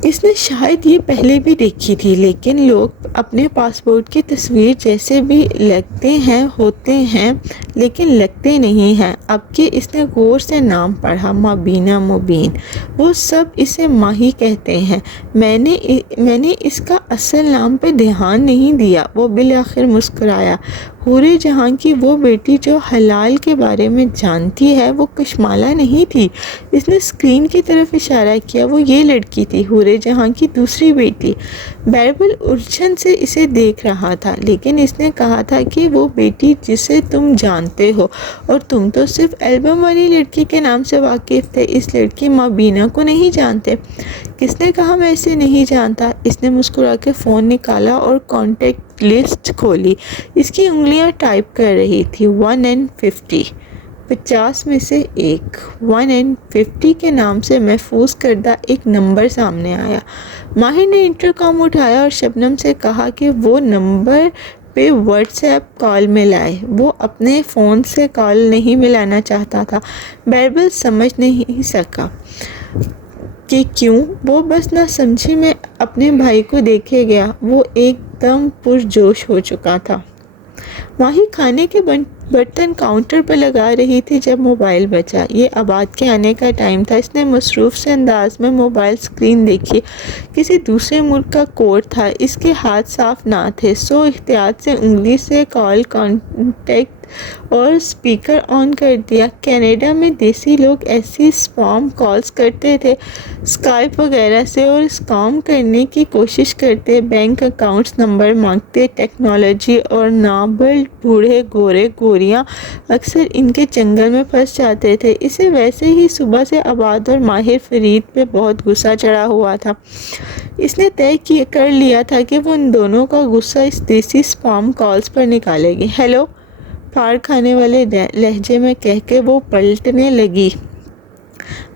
اس نے شاید یہ پہلے بھی دیکھی تھی، لیکن لوگ اپنے پاسپورٹ کی تصویر جیسے بھی لگتے ہیں ہوتے ہیں، لیکن لگتے نہیں ہیں۔ اب کہ اس نے غور سے نام پڑھا، مبینہ مبین۔ وہ سب اسے ماہی کہتے ہیں۔ میں نے اس کا اصل نام پہ دھیان نہیں دیا۔ وہ بالآخر مسکرایا۔ حور جہاں کی وہ بیٹی جو حلال کے بارے میں جانتی ہے وہ کشمالہ نہیں تھی۔ اس نے اسکرین کی طرف اشارہ کیا، وہ یہ لڑکی تھی، حور جہاں کی دوسری بیٹی۔ بیربل الجھن سے اسے دیکھ رہا تھا، لیکن اس نے کہا تھا کہ وہ بیٹی جسے تم جانتے ہو، اور تم تو صرف البم والی لڑکی کے نام سے واقف تھے، اس لڑکی مابینہ کو نہیں جانتے۔ کس نے کہا میں اسے نہیں جانتا؟ اس نے مسکرا کے فون نکالا اور کانٹیکٹ لسٹ کھولی۔ اس کی انگلیاں ٹائپ کر رہی تھی 1 and 50، 50 میں سے ایک۔ 1 and 50 کے نام سے محفوظ کردہ ایک نمبر سامنے آیا۔ ماہر نے انٹرکام اٹھایا اور شبنم سے کہا کہ وہ نمبر پہ واٹس ایپ کال ملائے۔ وہ اپنے فون سے کال نہیں ملانا چاہتا تھا۔ بیربل سمجھ نہیں سکا کہ کیوں، وہ بس نہ سمجھی میں اپنے بھائی کو دیکھے گیا۔ وہ ایک دم پرجوش ہو چکا تھا۔ ماہی کھانے کے برتن کاؤنٹر پر لگا رہی تھی جب موبائل بجا۔ یہ عباد کے آنے کا ٹائم تھا۔ اس نے مصروف سے انداز میں موبائل اسکرین دیکھی۔ کسی دوسرے ملک کا کوڈ تھا، اس کے ہاتھ صاف نہ تھے، سو احتیاط سے انگلی سے کال کانٹیکٹ اور اسپیکر آن کر دیا۔ کینیڈا میں دیسی لوگ ایسی اسپام کالز کرتے تھے، اسکائپ وغیرہ سے، اور اسکام کرنے کی کوشش کرتے، بینک اکاؤنٹس نمبر مانگتے۔ ٹیکنالوجی اور نابلڈ بوڑھے گورے گوریاں اکثر ان کے چنگل میں پھنس جاتے تھے۔ اسے ویسے ہی صبح سے عباد اور ماہر فرید پہ بہت غصہ چڑھا ہوا تھا۔ اس نے طے کر لیا تھا کہ وہ ان دونوں کا غصہ اس دیسی اسپام کالز پر نکالے گی۔ ہیلو، پھاڑ کھانے والے لہجے میں کہہ کے وہ پلٹنے لگی۔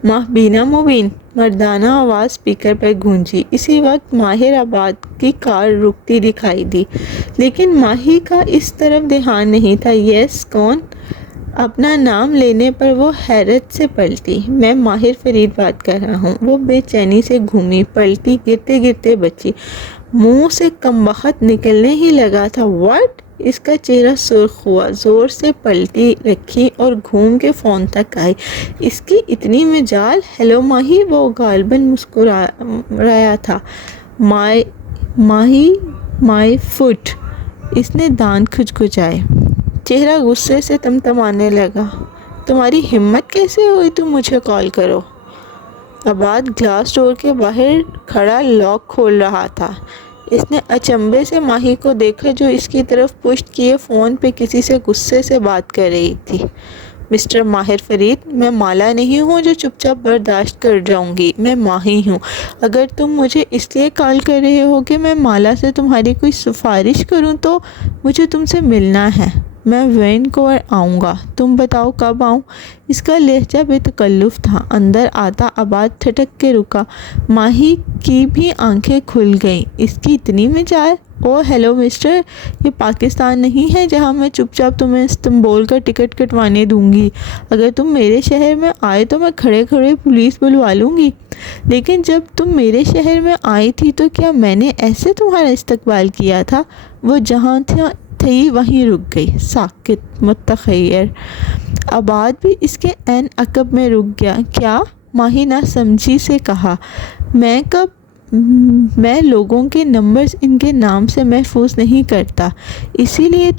مابینہ مبین، مردانہ آواز اسپیکر پر گونجی۔ اسی وقت ماہر عباد کی کار رکتی دکھائی دی، لیکن ماہی کا اس طرف دھیان نہیں تھا۔ یس، کون؟ اپنا نام لینے پر وہ حیرت سے پلٹی۔ میں ماہر فرید بات کر رہا ہوں۔ وہ بے چینی سے گھومی، پلٹی، گرتے گرتے بچی۔ منہ سے کمبخت نکلنے ہی لگا تھا۔ واٹ؟ اس کا چہرہ سرخ ہوا، زور سے پلٹی رکھی اور گھوم کے فون تک آئی۔ اس کی اتنی مجال! ہیلو ماہی، وہ غالباً مسکرایا تھا۔ ماہی، مائی فٹ۔ اس نے دانت کھچکھچائے، چہرہ غصے سے تمتمانے لگا۔ تمہاری ہمت کیسے ہوئی تم مجھے کال کرو؟ عباد گلاس ڈور کے باہر کھڑا لاک کھول رہا تھا۔ اس نے اچنبھے سے ماہی کو دیکھا جو اس کی طرف پشت کیے فون پہ کسی سے غصے سے بات کر رہی تھی۔ مسٹر ماہر فرید، میں مالا نہیں ہوں جو چپ چاپ برداشت کر جاؤں گی۔ میں ماہی ہوں۔ اگر تم مجھے اس لیے کال کر رہے ہو کہ میں مالا سے تمہاری کوئی سفارش کروں تو مجھے تم سے ملنا ہے۔ میں وینکوور آؤں گا۔ تم بتاؤ کب آؤں؟ اس کا لہجہ بے تکلف تھا۔ اندر آتا عباد ٹھٹک کے رکا۔ ماہی کی بھی آنکھیں کھل گئیں۔ اس کی اتنی مجال! او ہیلو مسٹر، یہ پاکستان نہیں ہے جہاں میں چپ چاپ تمہیں استنبول کا ٹکٹ کٹوانے دوں گی۔ اگر تم میرے شہر میں آئے تو میں کھڑے کھڑے پولیس بلوا لوں گی۔ لیکن جب تم میرے شہر میں آئی تھی تو کیا میں نے ایسے تمہارا استقبال کیا تھا؟ وہ جہاں تھی وہیں رک گئی، ساکت، متخیر۔ عباد بھی اس کے عین عقب میں رک گیا۔ کیا؟ ماہی نہ سمجھی سے کہا۔ میں لوگوں کے نمبرز ان کے نام سے محفوظ نہیں کرتا، اسی لیے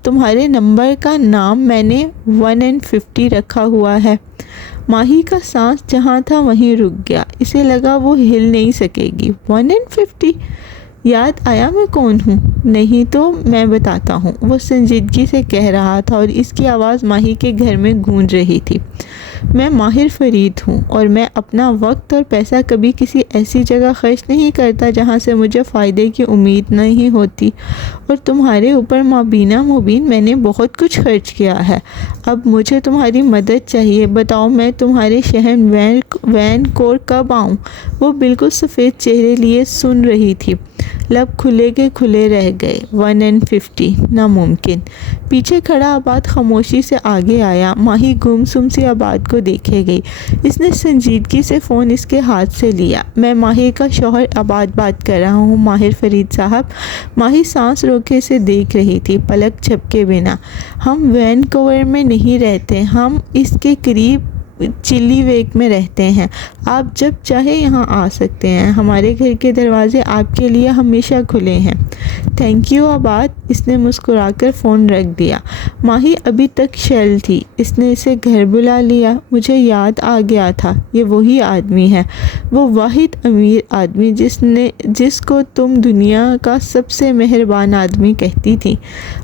تمہارے نمبر کا نام میں نے 1 and 50 رکھا ہوا ہے۔ ماہی کا سانس جہاں تھا وہیں رک گیا۔ اسے لگا وہ ہل نہیں سکے گی۔ 1 and 50؟ یاد آیا میں کون ہوں؟ نہیں تو میں بتاتا ہوں، وہ سنجیدگی سے کہہ رہا تھا اور اس کی آواز ماہی کے گھر میں گونج رہی تھی۔ میں ماہر فرید ہوں اور میں اپنا وقت اور پیسہ کبھی کسی ایسی جگہ خرچ نہیں کرتا جہاں سے مجھے فائدے کی امید نہیں ہوتی، اور تمہارے اوپر مابینہ مبین میں نے بہت کچھ خرچ کیا ہے۔ اب مجھے تمہاری مدد چاہیے۔ بتاؤ میں تمہارے شہر وینکوور کب آؤں؟ وہ بالکل سفید چہرے لیے سن رہی تھی، لب کھلے کے کھلے رہ گئے۔ 1 and 50؟ ناممکن۔ پیچھے کھڑا عباد خاموشی سے آگے آیا۔ ماہی گمسم سی عباد کو دیکھے گئی۔ اس نے سنجیدگی سے فون اس کے ہاتھ سے لیا۔ میں ماہر کا شوہر عباد بات کر رہا ہوں، ماہر فرید صاحب۔ ماہی سانس روکے سے دیکھ رہی تھی، پلک جھپکے بنا۔ ہم وینکوور میں نہیں رہتے، ہم اس کے قریب چلی ویک میں رہتے ہیں۔ آپ جب چاہے یہاں آ سکتے ہیں، ہمارے گھر کے دروازے آپ کے لیے ہمیشہ کھلے ہیں۔ تھینک یو آباد، اس نے مسکرا کر فون رکھ دیا۔ ماہی ابھی تک شیل تھی، اس نے اسے گھر بلا لیا۔ مجھے یاد آ گیا تھا، یہ وہی آدمی ہے، وہ واحد امیر آدمی جس کو تم دنیا کا سب سے مہربان آدمی کہتی تھی۔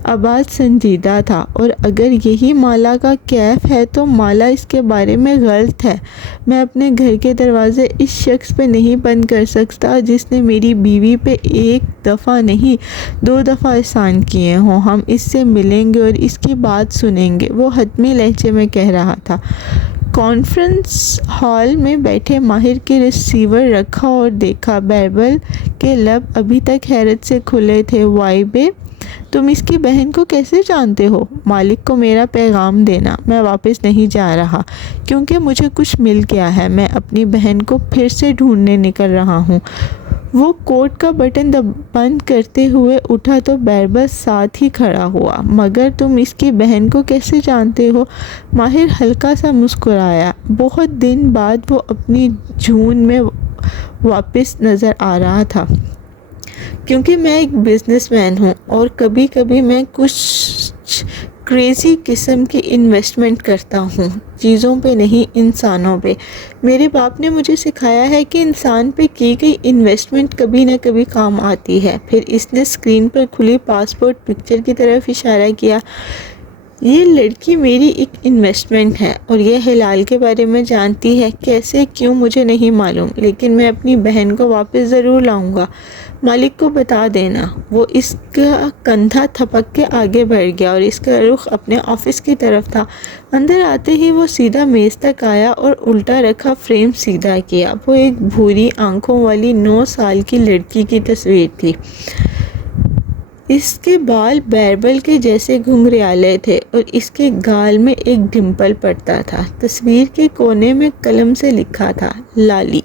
آباد سنجیدہ تھا، اور اگر یہی مالا کا کیف ہے تو مالا اس کے بارے میں غلط ہے۔ میں اپنے گھر کے دروازے اس شخص پہ نہیں بند کر سکتا جس نے میری بیوی پہ ایک دفعہ نہیں 2 دفعہ احسان کیے ہوں۔ ہم اس سے ملیں گے اور اس کی بات سنیں گے، وہ حتمی لہجے میں کہہ رہا تھا۔ کانفرنس ہال میں بیٹھے ماہر کے ریسیور رکھا اور دیکھا۔ بیربل کے لب ابھی تک حیرت سے کھلے تھے۔ وائی بے، تم اس کی بہن کو کیسے جانتے ہو؟ مالک کو میرا پیغام دینا، میں واپس نہیں جا رہا کیونکہ مجھے کچھ مل گیا ہے۔ میں اپنی بہن کو پھر سے ڈھونڈنے نکل رہا ہوں۔ وہ کوٹ کا بٹن بند کرتے ہوئے اٹھا تو بیربل ساتھ ہی کھڑا ہوا۔ مگر تم اس کی بہن کو کیسے جانتے ہو؟ ماہر ہلکا سا مسکرایا۔ بہت دن بعد وہ اپنی جھون میں واپس نظر آ رہا تھا۔ کیونکہ میں ایک بزنس مین ہوں اور کبھی کبھی میں کچھ کریزی قسم کی انویسٹمنٹ کرتا ہوں، چیزوں پہ نہیں، انسانوں پہ۔ میرے باپ نے مجھے سکھایا ہے کہ انسان پہ کی گئی انویسٹمنٹ کبھی نہ کبھی کام آتی ہے۔ پھر اس نے اسکرین پر کھلی پاسپورٹ پکچر کی طرف اشارہ کیا۔ یہ لڑکی میری ایک انویسٹمنٹ ہے اور یہ ہلال کے بارے میں جانتی ہے۔ کیسے، کیوں، مجھے نہیں معلوم، لیکن میں اپنی بہن کو واپس ضرور لاؤں گا۔ مالک کو بتا دینا۔ وہ اس کا کندھا تھپک کے آگے بڑھ گیا اور اس کا رخ اپنے آفس کی طرف تھا۔ اندر آتے ہی وہ سیدھا میز تک آیا اور الٹا رکھا فریم سیدھا کیا۔ وہ ایک بھوری آنکھوں والی 9 سال کی لڑکی کی تصویر تھی۔ اس کے بال بیربل کے جیسے گھنگریالے تھے اور اس کے گال میں ایک ڈمپل پڑتا تھا۔ تصویر کے کونے میں قلم سے لکھا تھا، لالی۔